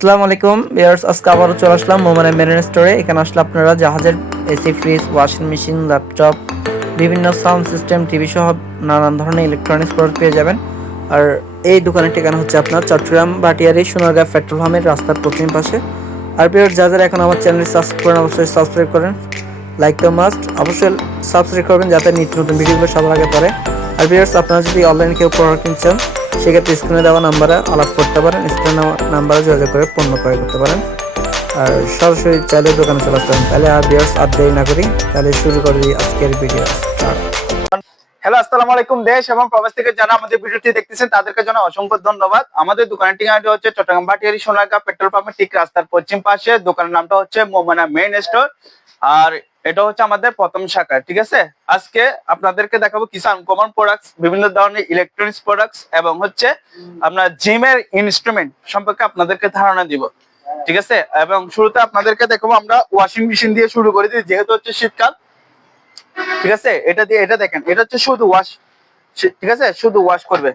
আসসালামু আলাইকুম ভিউয়ার্স, আজকে আবারও চলে আসলাম মোমানের মেরিন স্টোরে। এখানে আসলে আপনারা জাহাজের AC, fridge, washing machine, laptop, বিভিন্ন সাউন্ড সিস্টেম, টিভি সহ নানান ধরনের ইলেকট্রনিক্স প্রোডাক্ট পেয়ে যাবেন। আর এই দোকানের ঠিকানা হচ্ছে আপনার চট্টগ্রাম বাটিয়ারি সোনারগাঁ পেট্রোল পাম্পের রাস্তার পশ্চিম পাশে। আর ভিউয়ার্স, যারা এখন আমার চ্যানেল সাবস্ক্রাইব করেন অবশ্যই সাবস্ক্রাইব করেন, লাইক তো মাস্ট, অবশ্যই সাবস্ক্রাইব করবেন যাতে নিত্য নতুন ভিডিওগুলো সবার আগে পড়ে। আর ভিউয়ার্স, আপনারা যদি অনলাইনে কেউ প্রোডাক্ট কিনছেন সেক্ষেত্রে স্ক্রিনে দেওয়া নাম্বারে আলাপ করতে পারেন, স্ক্রিনে নাম্বারে যোগাযোগ করে পণ্য ক্রয় করতে পারেন। আর সরাসরি চাইলে দোকানে চলে আসতে পারেন। তাহলে আর ভিউয়ার্স আর দেরি না করি, তাহলে শুরু করি আজকের ভিডিও। হ্যালো, আসসালামু আলাইকুম। দেশ এবং প্রবাস থেকে যারা আমাদের ভিডিওটি দেখতেছেন তাদেরকে জন্য অসংখ্য ধন্যবাদ। আমাদের দোকানের ঠিকানাটি হচ্ছে চট্টগ্রাম বাটিয়ারি সোনারগাঁ পেট্রোল পাম্পের ঠিক রাস্তার পশ্চিম পাশে। দোকানের নামটা হচ্ছে মোমানা মেইন স্টোর, আর এটা হচ্ছে আমাদের প্রথম শাখা। ঠিক আছে, আজকে আপনাদেরকে দেখাবো কিছু আনকমন প্রোডাক্টস, বিভিন্ন ধরনের ইলেকট্রনিক্স প্রোডাক্টস এবং হচ্ছে আপনার জিমের ইনস্ট্রুমেন্ট সম্পর্কে আপনাদেরকে ধারণা দিব। ঠিক আছে, এবং শুরুতে আপনাদেরকে দেখাবো আমরা ওয়াশিং মেশিন দিয়ে শুরু করে দিই, যেহেতু হচ্ছে শীতকাল। ঠিক আছে, এটা দিয়ে এটা দেখেন, এটা হচ্ছে শুধু ওয়াশ। ঠিক আছে, শুধু ওয়াশ করবে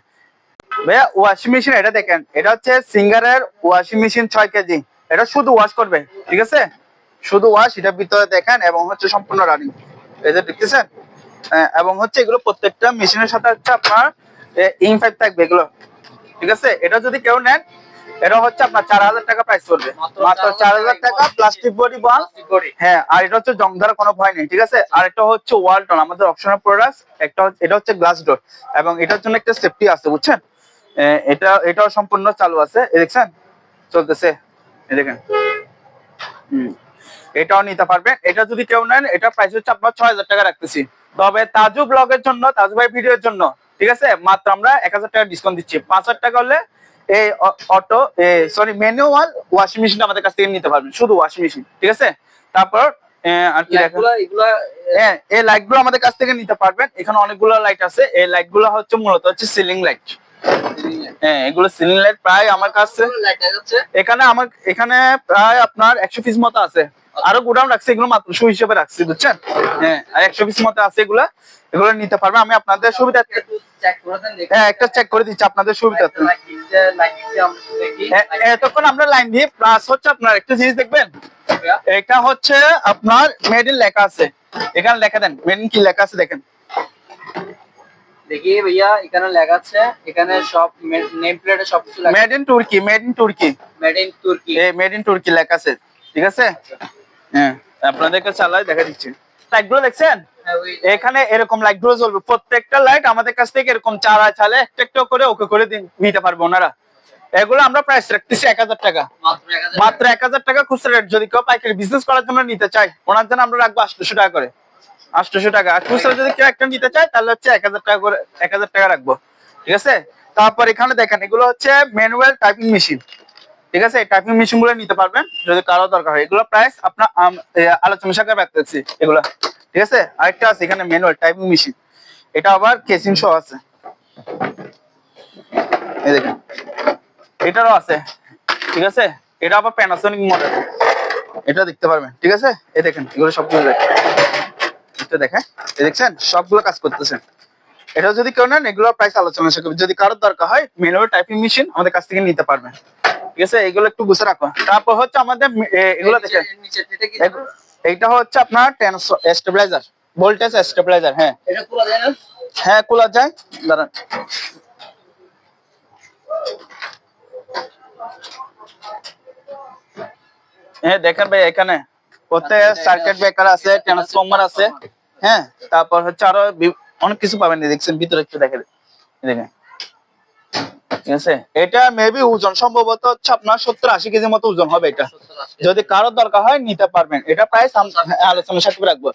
ভাইয়া। ওয়াশিং মেশিন এটা দেখেন, এটা হচ্ছে সিঙ্গারের ওয়াশিং মেশিন 6 কেজি। এটা শুধু ওয়াশ করবে। ঠিক আছে, শুধু ওয়াশ। এটা ভিতরে দেখেন এবং হচ্ছে সম্পূর্ণ রানিং, এই যে দেখতেছেন। এবং হচ্ছে এগুলো প্রত্যেকটা মেশিনের সাথে হচ্ছে আপনার ইনফ্যাক্ট থাকবে এগুলো। ঠিক আছে, এটা যদি কেউ নেন এটা হচ্ছে আপনার 4000 টাকা প্রাইস পড়বে, মাত্র 4000 টাকা। প্লাস্টিক বডি বল, হ্যাঁ। আর এটা হচ্ছে জং ধরার কোনো ভয় নেই। ঠিক আছে, আর একটা হচ্ছে ওয়ালটন, আমাদের অপশনাল প্রোডাক্ট। একটা এটা হচ্ছে গ্লাস ডোর, এবং এটার জন্য একটা সেফটি আছে, বুঝছেন। এটাও সম্পূর্ণ চালু আছে, দেখছেন চলতেছে, এই দেখেন। এটাও নিতে পারবেন। এটা যদি কেউ নেন এটা প্রাইস হচ্ছে আপনার 6000 টাকা রাখতেছি। তবে তাজু ব্লগের জন্য, তাজু ভাই ভিডিওর জন্য, ঠিক আছে, মাত্র আমরা 1000 টাকা ডিসকাউন্ট দিচ্ছি। 5000 টাকা হলে এই auto sorry manual washing machine আমাদের কাছ থেকে নিতে পারবেন, শুধু ওয়াশিং মেশিন। ঠিক আছে, তারপর আর কি হ্যাঁ, এই লাইট গুলো আমাদের কাছ থেকে নিতে পারবেন। এখানে অনেকগুলো লাইট আছে। এই লাইট গুলো হচ্ছে মূলত হচ্ছে সিলিং লাইট। হ্যাঁ, এগুলো সিলিং লাইট। প্রায় আমার কাছে এখানে প্রায় আপনার 100 পিস মতো আছে। আরো গোডাউন রাখছে, এগুলো মাত্র শো হিসেবে রাখছি, বুঝছেন। হ্যাঁ, আর 100 পিস মতো আছে। এগুলো নিতে পারবেন। আমি আপনাদের সুবিধা হ্যাঁ একটা চেক করে দিচ্ছি আপনাদের সুবিধা। এতক্ষণ আমরা লাইন দিয়ে প্লাস হচ্ছে আপনার একটা জিনিস দেখবেন, এটা হচ্ছে আপনার মেড ইন লেখা আছে। এখানে লেখা দেন মেড ইন কি লেখা আছে দেখেন। देखिए भैया এখানে লেখা আছে, এখানে সব নেম প্লেটে সবকিছু লেখা মেড ইন তুর্কি, মেড ইন তুর্কি, মেড ইন তুর্কি, এই মেড ইন তুর্কি লেখা আছে। ঠিক আছে, হ্যাঁ আপনাদেরকে চালাই দেখা দিচ্ছি। লাইটগুলো দেখছেন, এখানে এরকম লাইটগুলো জ্বলবে। প্রত্যেকটা লাইট আমাদের কাছ থেকে এরকম চালে একটা একটা করে ওকে করে নিতে পারবে ওনারা। এগুলো আমরা প্রাইস রাখতেছি 1000 টাকা, মাত্র 1000 টাকা খুচরা রেট। যদি কেউ পাইকারি বিজনেস করার জন্য নিতে চাই ওনার জন্য আমরা রাখবো 800 টাকা করে, 800 টাকা। আর খুচরা যদি কেউ একটা নিতে চায় তাহলে হচ্ছে 1000 টাকা করে, 1000 টাকা রাখবো। ঠিক আছে, তারপর এখানে দেখেন এগুলো হচ্ছে ম্যানুয়াল টাইপিং মেশিন। ঠিক আছে, এই টাইপিং মেশিন গুলো নিতে পারবেন যদি কারো দরকার হয়। এগুলো প্রাইস আপনার আলোচনা শাখায় রাখতেছি এগুলা। ঠিক আছে, আরেকটা আছে এখানে ম্যানুয়াল টাইপিং মেশিন, এটা আবার কেসিং সহ আছে, এই দেখেন এটারও আছে। ঠিক আছে, এটা আবার প্যানাসোনিক মডেল, এটা দেখতে পারবেন। ঠিক আছে, এই দেখেন এগুলো সবগুলো দেখেন, এটা দেখেন, এই দেখছেন সবগুলো কাজ করতেছেন। এটা যদি কেউ নেন এগুলো প্রাইস আলোচনা শাখা। যদি কারোর দরকার হয় ম্যানুয়াল টাইপিং মেশিন আমাদের কাছ থেকে নিতে পারবেন। ঠিক আছে, এগুলো একটু গুছে রাখো। তারপর হচ্ছে আমাদের এগুলো দেখেন, এইটা হচ্ছে আপনার স্টেবিলাইজার, ভোল্টেজ স্টেবিলাইজার। হ্যাঁ, এটা খোলা যায় না? হ্যাঁ খোলা যায়, দাঁড়ান। হ্যাঁ দেখেন ভাই, এখানে প্রত্যেক সার্কিট ব্রেকার আছে, ট্রান্সফরমার আছে। হ্যাঁ, তারপর হচ্ছে আরো অনেক কিছু পাবেন, দেখছেন ভিতরে একটু দেখেন, দেখেন। ঠিক আছে, এটা মেবি ওজন সম্ভবত হচ্ছে আপনার 70-80 কেজির মতো ওজন হবে এটা। যদি কারো দরকার হয় নিতে পারবেন। এটা প্রাইস আলোচনার সাথে রাখবো,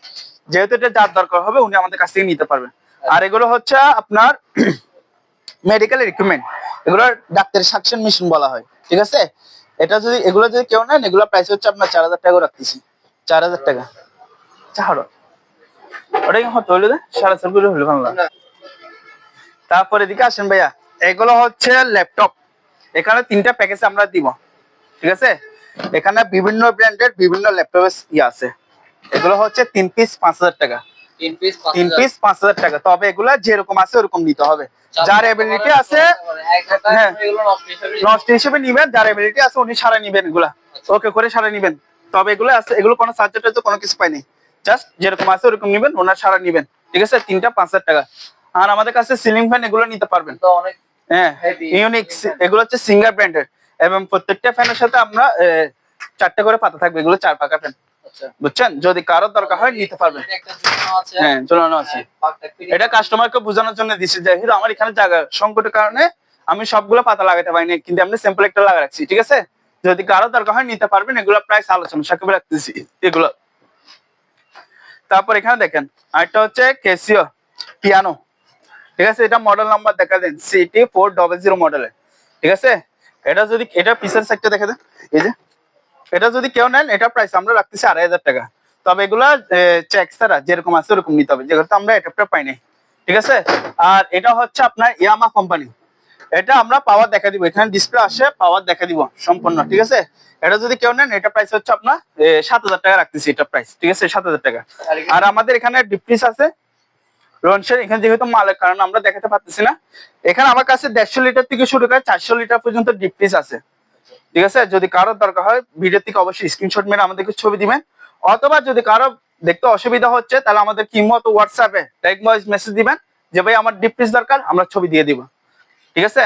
যেহেতু এটা যার দরকার হবে উনি আমাদের কাছ থেকে নিতে পারবেন। আর এগুলো হচ্ছে আপনার মেডিকেল ইকুইপমেন্ট, এগুলো ডাক্তারি সাকশন মেশিন বলা হয়। ঠিক আছে, এটা যদি এগুলো যদি কেউ নেন এগুলো প্রাইস হচ্ছে আপনার 4000 টাকা রাখতেছি, 4000 টাকা। চাড়ো ওটা কি হতো হইলো 4.5 করে হইলো বাংলা। তারপর এদিকে আসেন ভাইয়া, এগুলো হচ্ছে ল্যাপটপ। এখানে 3টা প্যাকেজ আমরা দিব। ঠিক আছে, এখানে বিভিন্ন ব্র্যান্ডের বিভিন্ন ল্যাপটপের আছে। এগুলো হচ্ছে 3 পিস 5000 টাকা। তিন পিস 5,000 টাকা। তবে এগুলা যেরকম আছে ওরকম নিতে হবে, যার এবিলিটি আছে হ্যাঁ এগুলো নষ্ট হিসেবে নিবেন, যার এবিলিটি আছে উনি সারা নিবেন, এগুলা ওকে করে সারা নিবেন। তবে এগুলো আছে, এগুলো কোনো সাবজেক্ট আছে কোনো কিছু পাইনি, জাস্ট যেরকম আছে ওরকম নিবেন, ওনার সারা নিবেন, ঠিক আছে। তিনটা 5,000 টাকা। আর আমাদের কাছে সিলিং ফ্যান এগুলো নিতে পারবেন, তো অনেক হ্যাঁ ইউনিক, এগুলো হচ্ছে সিঙ্গার ব্র্যান্ডের এবং প্রত্যেকটা ফ্যানের সাথে আমরা 4টা করে পাতা থাকবে, এগুলো 4 পাকা ফ্যান, আচ্ছা বুঝছেন। যদি কারো দরকার হয় নিতে পারবেন। একটা ঝুলানো আছে, হ্যাঁ ঝোলানো আছে। এটা কাস্টমারকে বোঝানোর জন্য দিচ্ছি যে হিরো আমার এখানে জায়গা সংকটের কারণে আমি সবগুলো পাতা লাগাতে পারিনি, কিন্তু আমি স্যাম্পল একটা লাগা রাখছি, ঠিক আছে। যদি কারো দরকার হয় নিতে পারবেন, এগুলো প্রাইস আলোচনা সাকিবে রাখতেছি এগুলো। তারপর এখানে দেখেন আরেকটা হচ্ছে ক্যাসিও পিয়ানো, ঠিক আছে। এটা মডেল নাম্বার দেখা দেন CT400 মডেলের, ঠিক আছে। এটা যদি এটা পিসের সাইডটা দেখে দেন, এই যে এটা যদি কেউ নেন এটা প্রাইস আমরা রাখতেছি 2,500 টাকা। তবে এগুলা চেক ছাড়া যেরকম আছে ওরকম নিতে হবে, যেহেতু আমরা এটা পাই নাই, ঠিক আছে। আর এটা হচ্ছে আপনার ইয়ামা কোম্পানি, এটা আমরা পাওয়ার দেখা দিব, এখানে ডিসপ্লে আসে পাওয়ার দেখা দিব সম্পূর্ণ, ঠিক আছে। এটা যদি কেউ নেন এটা প্রাইস হচ্ছে আপনার 7,000 টাকা রাখতেছি, এটা প্রাইস, ঠিক আছে 7,000 টাকা। আর আমাদের এখানে ডিপটিস আছে রনশের, এখানে যেহেতু মালের কারণ আমরা দেখাতে পারতেছি না, এখানে আমার কাছে 150 লিটার থেকে শুরু করে 400 লিটার পর্যন্ত ডিপটিস আছে, ঠিক আছে। যদি কারোর দরকার হয় ভিডিও থেকে অবশ্যই স্ক্রিনশট মেরে আমাদেরকে ছবি দিবেন, অথবা যদি কারো দেখতে অসুবিধা হচ্ছে তাহলে আমাদের কিমত হোয়াটসঅ্যাপে ডাইরেক্ট ভয়েস মেসেজ দিবেন যে ভাই আমার ডিপ পিস দরকার, আমরা ছবি দিয়ে দিব, ঠিক আছে।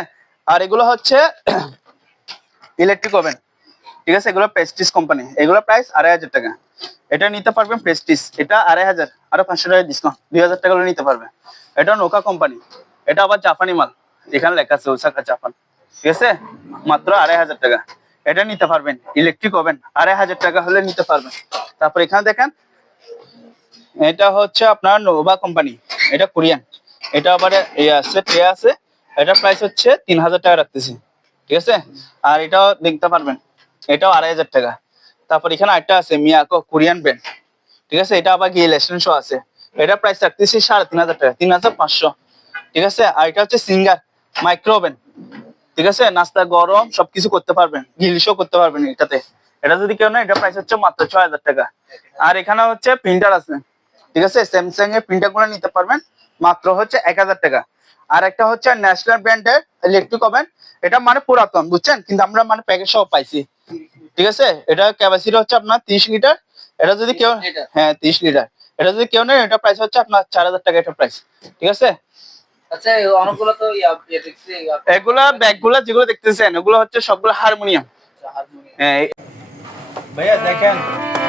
আর এগুলো হচ্ছে ইলেকট্রিক ওভেন, ঠিক আছে। এগুলো প্রেস্টিজ কোম্পানি, এগুলো প্রাইস 2,500 টাকা। এটা নিতে পারবেন প্রেস্টিজ, এটা 2,500, আরো 500 টাকা ডিসকাউন্ট, 2,000 টাকা করে নিতে পারবেন। এটা নোকা কোম্পানি, এটা আবার জাপানি মাল, এখানে লেখা আছে ওসাকা জাপান, ঠিক আছে। মাত্র 2,500 টাকা। এটা নিতে পারবেন ইলেকট্রিক ওভেন, 2,500 টাকা হলে নিতে পারবেন। তারপর এখানে দেখেন এটা হচ্ছে আপনার নোভা কোম্পানি, এটা কোরিয়ান, এটা আবার আছে ট্রে আছে, এটা প্রাইস হচ্ছে 3,000 টাকা রাখতেছি, ঠিক আছে। আর এটাও দেখতে পারবেন, এটাও 2,500 টাকা। তারপর এখানে আরেকটা আছে মিয়াকো কোরিয়ান ব্র্যান্ড, ঠিক আছে। এটা আবার গিয়ে লেসেন্স আছে, এটা প্রাইস রাখতেছি 3,500 টাকা, 3,500, ঠিক আছে। আর এটা হচ্ছে সিঙ্গার মাইক্রো ওভেন, ঠিক আছে। নাস্তা গরম সবকিছু করতে পারবেন, গ্রিলশও করতে পারবেন এটাতে। এটা যদি কেউ না, এটা প্রাইস হচ্ছে মাত্র 6,000 টাকা। আর এখানে হচ্ছে প্রিন্টার আছে, ঠিক আছে। স্যামসাং এর প্রিন্টার গুলো নিতে পারবেন মাত্র হচ্ছে 1,000 টাকা। আর একটা হচ্ছে ন্যাশনাল ব্র্যান্ডের ইলেকট্রিক ওভেন, এটা মানে পুরাতন বুঝছেন, কিন্তু আমরা মানে প্যাকেট সহ পাইছি, ঠিক আছে। এটা ক্যাপাসিটি হচ্ছে আপনার 30 লিটার। এটা যদি কেউ হ্যাঁ 30 লিটার, এটা যদি কেউ নেন এটা প্রাইস হচ্ছে আপনার 4,000 টাকা, এটা প্রাইস, ঠিক আছে। আচ্ছা অনেকগুলো তো দেখছি, এগুলা ব্যাগগুলা যেগুলো দেখতেছেন ওগুলো হচ্ছে সবগুলো হারমোনিয়াম। হ্যাঁ ভাইয়া দেখেন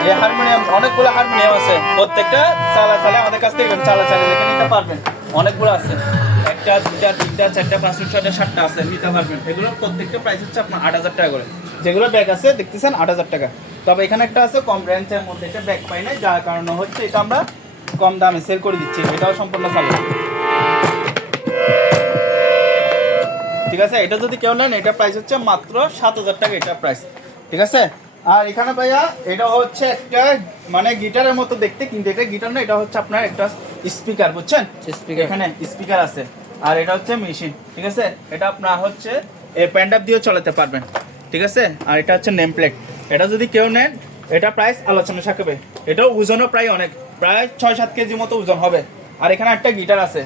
এই হারমোনিয়াম, অনেকগুলো হারমোনিয়াম আছে, প্রত্যেকটা চালা চালে আমাদের কাছ থেকে চালা চালে দেখে নিতে পারবেন, অনেকগুলো আছে, 1টা 2টা 3টা 4টা 5টা 6টা 7টা আছে, নিতে পারবেন। এগুলো প্রত্যেকটা প্রাইস হচ্ছে আপনার 8,000 টাকা করে। যেগুলো ব্যাগ আছে দেখতেছেন 8,000 টাকা। তবে এখানে একটা আছে কম রেঞ্জের মধ্যে, এটা ব্যাগ পাই না, যার কারণে হচ্ছে এটা আমরা কম দামে সেল করে দিচ্ছি, এটাও সম্পূর্ণ চালু, ঠিক আছে। এটা যদি কেউ নেন এটা প্রাইস হচ্ছে মাত্র 7,000 টাকা, এটা প্রাইস, ঠিক আছে। আর এখানে ভাইয়া এটা হচ্ছে একটা মানে গিটারের মতো দেখতে, কিন্তু এটা গিটার না, এটা হচ্ছে আপনার একটা স্পিকার, বুঝছেন, স্পিকার, এখানে স্পিকার আছে। আর এটা হচ্ছে মেশিন, ঠিক আছে। এটা আপনার হচ্ছে প্যান্ড আপ দিয়েও চালাতে পারবেন, ঠিক আছে। আর এটা হচ্ছে নেম প্লেট, এটা যদি কেউ নেন এটা প্রাইস আলোচনা সাকবে। এটাও ওজনও প্রায় অনেক, প্রায় 6-7 কেজি মতো ওজন হবে। আর এখানে একটা গিটার আছে,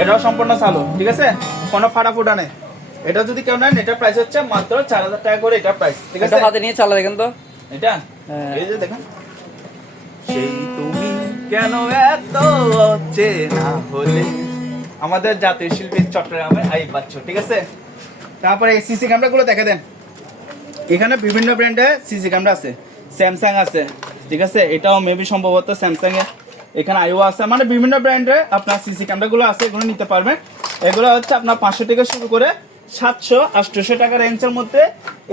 এটাও সম্পূর্ণ চালু, ঠিক আছে, কোনো ফাটাফুটা নেই। এটা যদি কেউ নেন এটা প্রাইস হচ্ছে মাত্র 4,000 টাকা করে, এটা প্রাইস, ঠিক আছে। হাতে নিয়ে চালা দেখেন তো এটা এই যে দেখেন, সেই তুমি কেন এত চেনা হলে, আমাদের জাতীয় শিল্পী চট্টগ্রামে আইব বাচ্চু, ঠিক আছে। তারপরে এই সিসি ক্যামেরা গুলো দেখে দেন, এখানে বিভিন্ন ব্র্যান্ডের সিসি ক্যামেরা আছে, স্যামসাং আছে, ঠিক আছে। এটাও মেবি সম্ভবত স্যামসাং এর, এখানে আইও আছে, মানে বিভিন্ন ব্র্যান্ডের আপনার সিসি ক্যামেরা গুলো আছে, এগুলো নিতে পারবেন। এগুলো হচ্ছে আপনার 500 থেকে শুরু করে 700-800 টাকা রেঞ্জের মধ্যে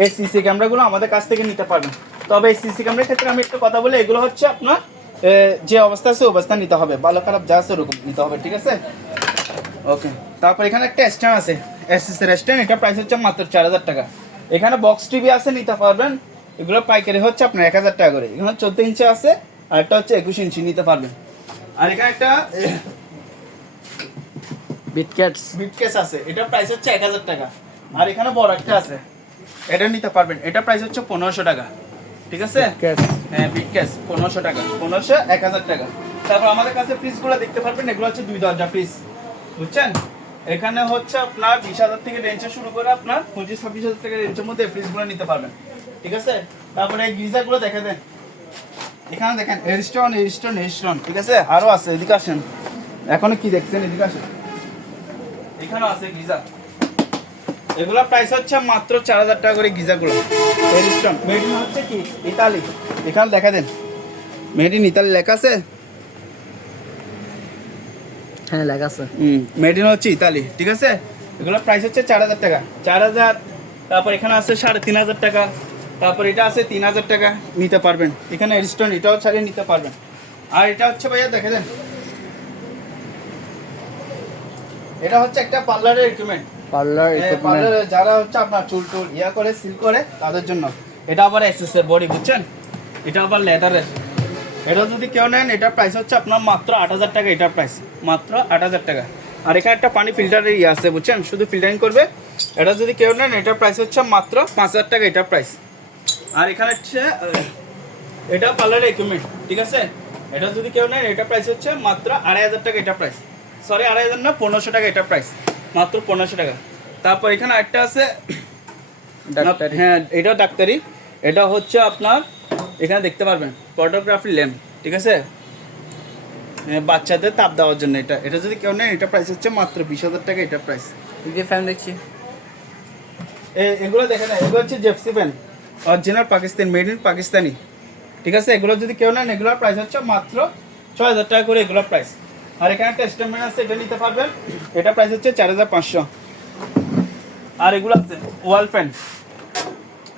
এই সিসি ক্যামেরা গুলো আমাদের কাছ থেকে নিতে পারবেন। তবে এই সিসি ক্যামেরার ক্ষেত্রে আমি একটা কথা বলি, এগুলো হচ্ছে আপনার যে অবস্থা আছে অবস্থা নিতে হবে, ভালো খারাপ যা আছে ওরকম নিতে হবে, ঠিক আছে। ওকে, তারপর এখানে একটা স্ট্যান্ড আছে, এসএস এর স্ট্যান্ড, এটা প্রাইস হচ্ছে মাত্র 4,000 টাকা। এখানে বক্স টিভি আছে, নিতে পারবেন, এগুলো পাইকারি হচ্ছে আপনার 1,000 টাকা করে। এখানে 14 ইঞ্চি আছে, আর একটা হচ্ছে 21 ইঞ্চি, নিতে পারবেন। আর এখানে একটা বিটকেস আছে, এটা প্রাইস হচ্ছে 1,000 টাকা। আর এখানে বড় একটা আছে, এটা নিতে পারবেন, এটা প্রাইস হচ্ছে 1,500 টাকা, ঠিক আছে। হ্যাঁ বিটকেস 1,500 টাকা, 1,500 1,000 টাকা। তারপর আমাদের কাছে ফ্রিজগুলো দেখতে পারবেন, এগুলো হচ্ছে 2 দরজা ফ্রিজ, বুঝছেন। এখানে হচ্ছে আপনার 20,000 থেকে রেঞ্জে শুরু করে আপনার 25-26,000 টাকা রেঞ্জের মধ্যে ফ্রিজগুলো নিতে পারবেন, ঠিক আছে। তারপরে এই গিজারগুলো দেখে দেন, এখানে দেখেন এরিস্টন, ঠিক আছে। আরো আছে, এদিকে আসেন, এখনো কি দেখছেন, এদিকে আসেন, এখানেও আছে গিজার। এগুলো প্রাইস হচ্ছে মাত্র 4,000 টাকা করে গিজারগুলো। এরিস্টন মেড ইন হচ্ছে কি ইতালি, এখানে দেখা দেন মেড ইন ইতালি লেখা আছে। হ্যাঁ লেখা আছে। মেড ইন হচ্ছে ইতালি, ঠিক আছে। এগুলো প্রাইস হচ্ছে 4,000 টাকা, 4,000। তারপর এখানে আছে 3,500 টাকা, তারপর এটা আছে 3,000 টাকা, নিতে পারবেন। এখানে এরিস্টন এটাও চালিয়ে নিতে পারবেন। আর এটা হচ্ছে ভাইয়া দেখে দেন, এটা হচ্ছে একটা পার্লারের ইকুইপমেন্ট, পার্লারে যারা হচ্ছে আপনার চুল টুল ইয়া করে সিল করে তাদের জন্য। এটা আবার এসএসের বডি, বুঝছেন, এটা আবার লেদারের। এটা যদি কেউ নেন এটার প্রাইস হচ্ছে আপনার মাত্র 8,000 টাকা, এটার প্রাইস মাত্র 8,000 টাকা। আর এখানে একটা পানি ফিল্টারের ইয়ে আছে, বুঝছেন, শুধু ফিল্টারিং করবে। এটা যদি কেউ নেন এটার প্রাইস হচ্ছে মাত্র 5,000 টাকা, এটার প্রাইস। আর এখানে হচ্ছে এটা পার্লারের ইকুইপমেন্ট, ঠিক আছে। এটা যদি কেউ নেন এটার প্রাইস হচ্ছে মাত্র 2,500 টাকা, এটার প্রাইস। সরি 2,500 না, 1,500 টাকা এটার প্রাইস, মাত্র 1,500 টাকা। তারপর এখানে একটা আছে, হ্যাঁ এটাও ডাক্তারি। এটা হচ্ছে আপনার এখানে দেখতে পারবেন ফটোগ্রাফি ল্যাম্প, ঠিক আছে, বাচ্চাদের তাপ দেওয়ার জন্য। এটা যদি কেউ নেন এটা প্রাইস হচ্ছে মাত্র 20,000 টাকা, এটার প্রাইস। ফ্যান দেখছি, এগুলো দেখে না, এগুলো হচ্ছে জেপসি fan, original Pakistan, made in Pakistani, ঠিক আছে। এগুলো যদি কেউ নেন এগুলোর প্রাইস হচ্ছে মাত্র 6,000 টাকা করে, এগুলোর প্রাইস। আর এখানে একটা স্ট্যান্ড আছে, এটা নিতে পারবেন, এটা প্রাইস হচ্ছে 4,500। আর এগুলো আছে ওয়াল ফ্যান,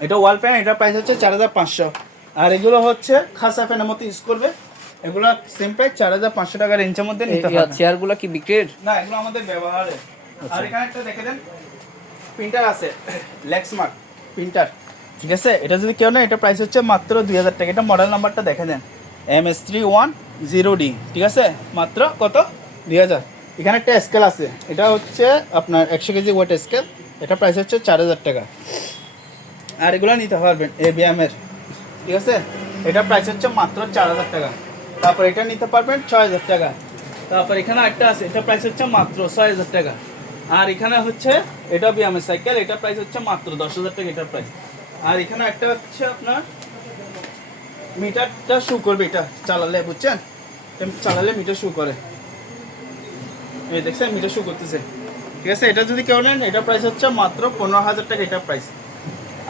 এটা ওয়াল ফ্যান, এটার প্রাইস হচ্ছে 4,500। আর এগুলো হচ্ছে খাসা ফ্যানের মতো ইউজ করবে, এগুলো সেম প্রাইস 4,500 টাকা রেঞ্জের মধ্যে নিতে পারবেন। চেয়ারগুলো কি বিক্রির? না, এগুলো আমাদের ব্যবহারে। আর এখানে একটা দেখে দেন প্রিন্টার আছে, লেক্সমার্ক প্রিন্টার, ঠিক আছে। এটা যদি কেউ নেয় এটা প্রাইস হচ্ছে মাত্র 2,000 টাকা। এটা মডেল নাম্বারটা দেখে দেন MS310D, ঠিক আছে, মাত্র কত 2,000। এখানে একটা স্কেল আছে, এটা হচ্ছে আপনার 100 কেজি ওয়েট স্কেল, এটা প্রাইস হচ্ছে 4,000 টাকা। আর এগুলো নিতে পারবেন ABM এর, ঠিক আছে, এটা প্রাইস হচ্ছে মাত্র 4,000 টাকা। তারপর এটা নিতে পারবেন 6,000 টাকা। তারপর এখানে একটা আছে, এটা প্রাইস হচ্ছে মাত্র 6,000 টাকা। আর এখানে হচ্ছে এটা বিএমএস সাইকেল, এটা প্রাইস হচ্ছে মাত্র 10,000 টাকা, এটার প্রাইস। আর এখানে একটা হচ্ছে আপনার মিটারটা শু করবে, এটা চালালে, বুঝছেন, চালালে মিটার শু করে, এই দেখছেন মিটার শু করতেছে, ঠিক আছে। এটা যদি কেউ নেন এটা প্রাইস হচ্ছে মাত্র 15,000 টাকা, এটার প্রাইস।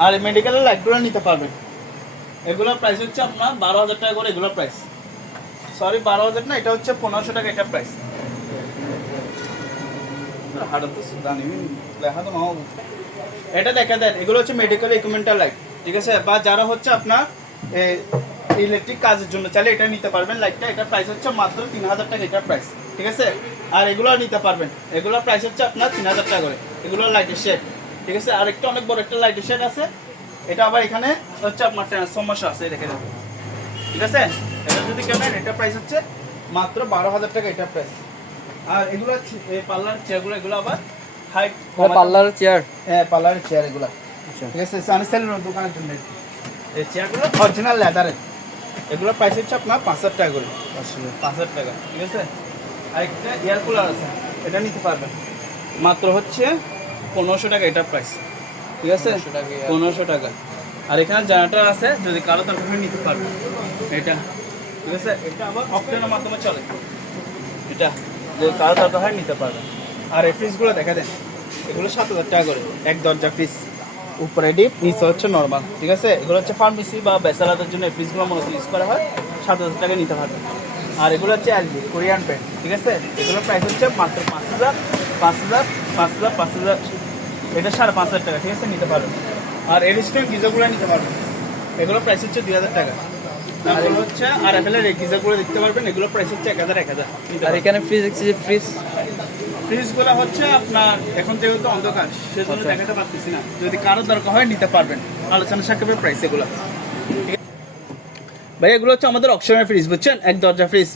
আর মেডিকেলের লাইটগুলো নিতে পারবেন, এগুলোর প্রাইস হচ্ছে আপনার 12,000 টাকা করে, এগুলোর প্রাইস। সরি 12,000 না, এটা হচ্ছে 1,500 টাকা, এটার প্রাইস। এটা দেখা দেন, এগুলো হচ্ছে মেডিকেল ইকুইপমেন্টাল লাইট, ঠিক আছে। বা যারা হচ্ছে আপনার ইলেকট্রিক কাজের জন্য চাইলে এটা নিতে পারবেন লাইটটা, এটার প্রাইস হচ্ছে মাত্র 3,000 টাকা, এটার প্রাইস, ঠিক আছে। আর এগুলো নিতে পারবেন, এগুলোর প্রাইস হচ্ছে আপনার 3,000 টাকা করে, এগুলো লাইটের শেড, ঠিক আছে। আর একটা অনেক বড় একটা লাইটের শেড আছে, এটা আবার এখানে হচ্ছে আপনার সমস্যা আছে, দেখে দেবেন, ঠিক আছে। এটা যদি কেউ নেন এটা প্রাইস হচ্ছে মাত্র 12,000 টাকা, এটার প্রাইস। আর এগুলো পার্লার চেয়ারগুলো, এগুলো আবার হাইট পার্লারের চেয়ার, হ্যাঁ পার্লারের চেয়ার এগুলো, ঠিক আছে। সানসেল দোকানের জন্য এই চেয়ারগুলো অরিজিনাল লেদারের, এগুলো প্রাইস হচ্ছে আপনার 5,000 টাকা করে, 5,000 টাকা, ঠিক আছে। আর একটা এয়ার কুলার আছে, এটা নিতে পারবেন মাত্র হচ্ছে 1,500 টাকা, এটার প্রাইস, ঠিক আছে, 1,500 টাকা। আর এখানে জেনারেটর আছে, যদি কারো দরকার নিতে পারবেন এটা, ঠিক আছে। এটা আবার অপশনের মাধ্যমে চলে, এটা যদি কারো দরকার হয় নিতে পারবেন। আর এই ফ্রিজগুলো দেখা দেন, এগুলো 7,000 টাকা করে, এক দরজা ফ্রিজ, উপরে ডিপ নিচে হচ্ছে নর্মাল, ঠিক আছে। এগুলো হচ্ছে ফার্মেসি বা বেচারাদের জন্য এই ফ্রিজগুলো মূলত ইউজ করা হয়, 7,000 টাকা নিতে পারবেন। আর এগুলো হচ্ছে LG কোরিয়ান ব্র্যান্ড, ঠিক আছে। এগুলোর প্রাইস হচ্ছে মাত্র 5,000, 5,000, 5,000, 5,000, এটা 5,500 টাকা, ঠিক আছে, নিতে পারবেন। আর এরিস্টন গিজারগুলো নিতে পারবেন, এগুলো প্রাইস হচ্ছে 2,000 টাকা। আর এগুলো হচ্ছে আর এফএলের এই গিজারগুলো দেখতে পারবেন, এগুলো প্রাইস হচ্ছে 1,000। আর এখানে ফ্রিজ দেখছি, ফ্রিজগুলো হচ্ছে আপনার এখন যেহেতু অন্ধকার সেজন্য দেখাতে পারতেছি না, যদি কারো দরকার হয় নিতে পারবেন, আলোচনা সাপেক্ষে প্রাইস এগুলো। ভাই এগুলো হচ্ছে আমাদের অপশনের ফ্রিজ, বুঝছেন, এক দরজা ফ্রিজ,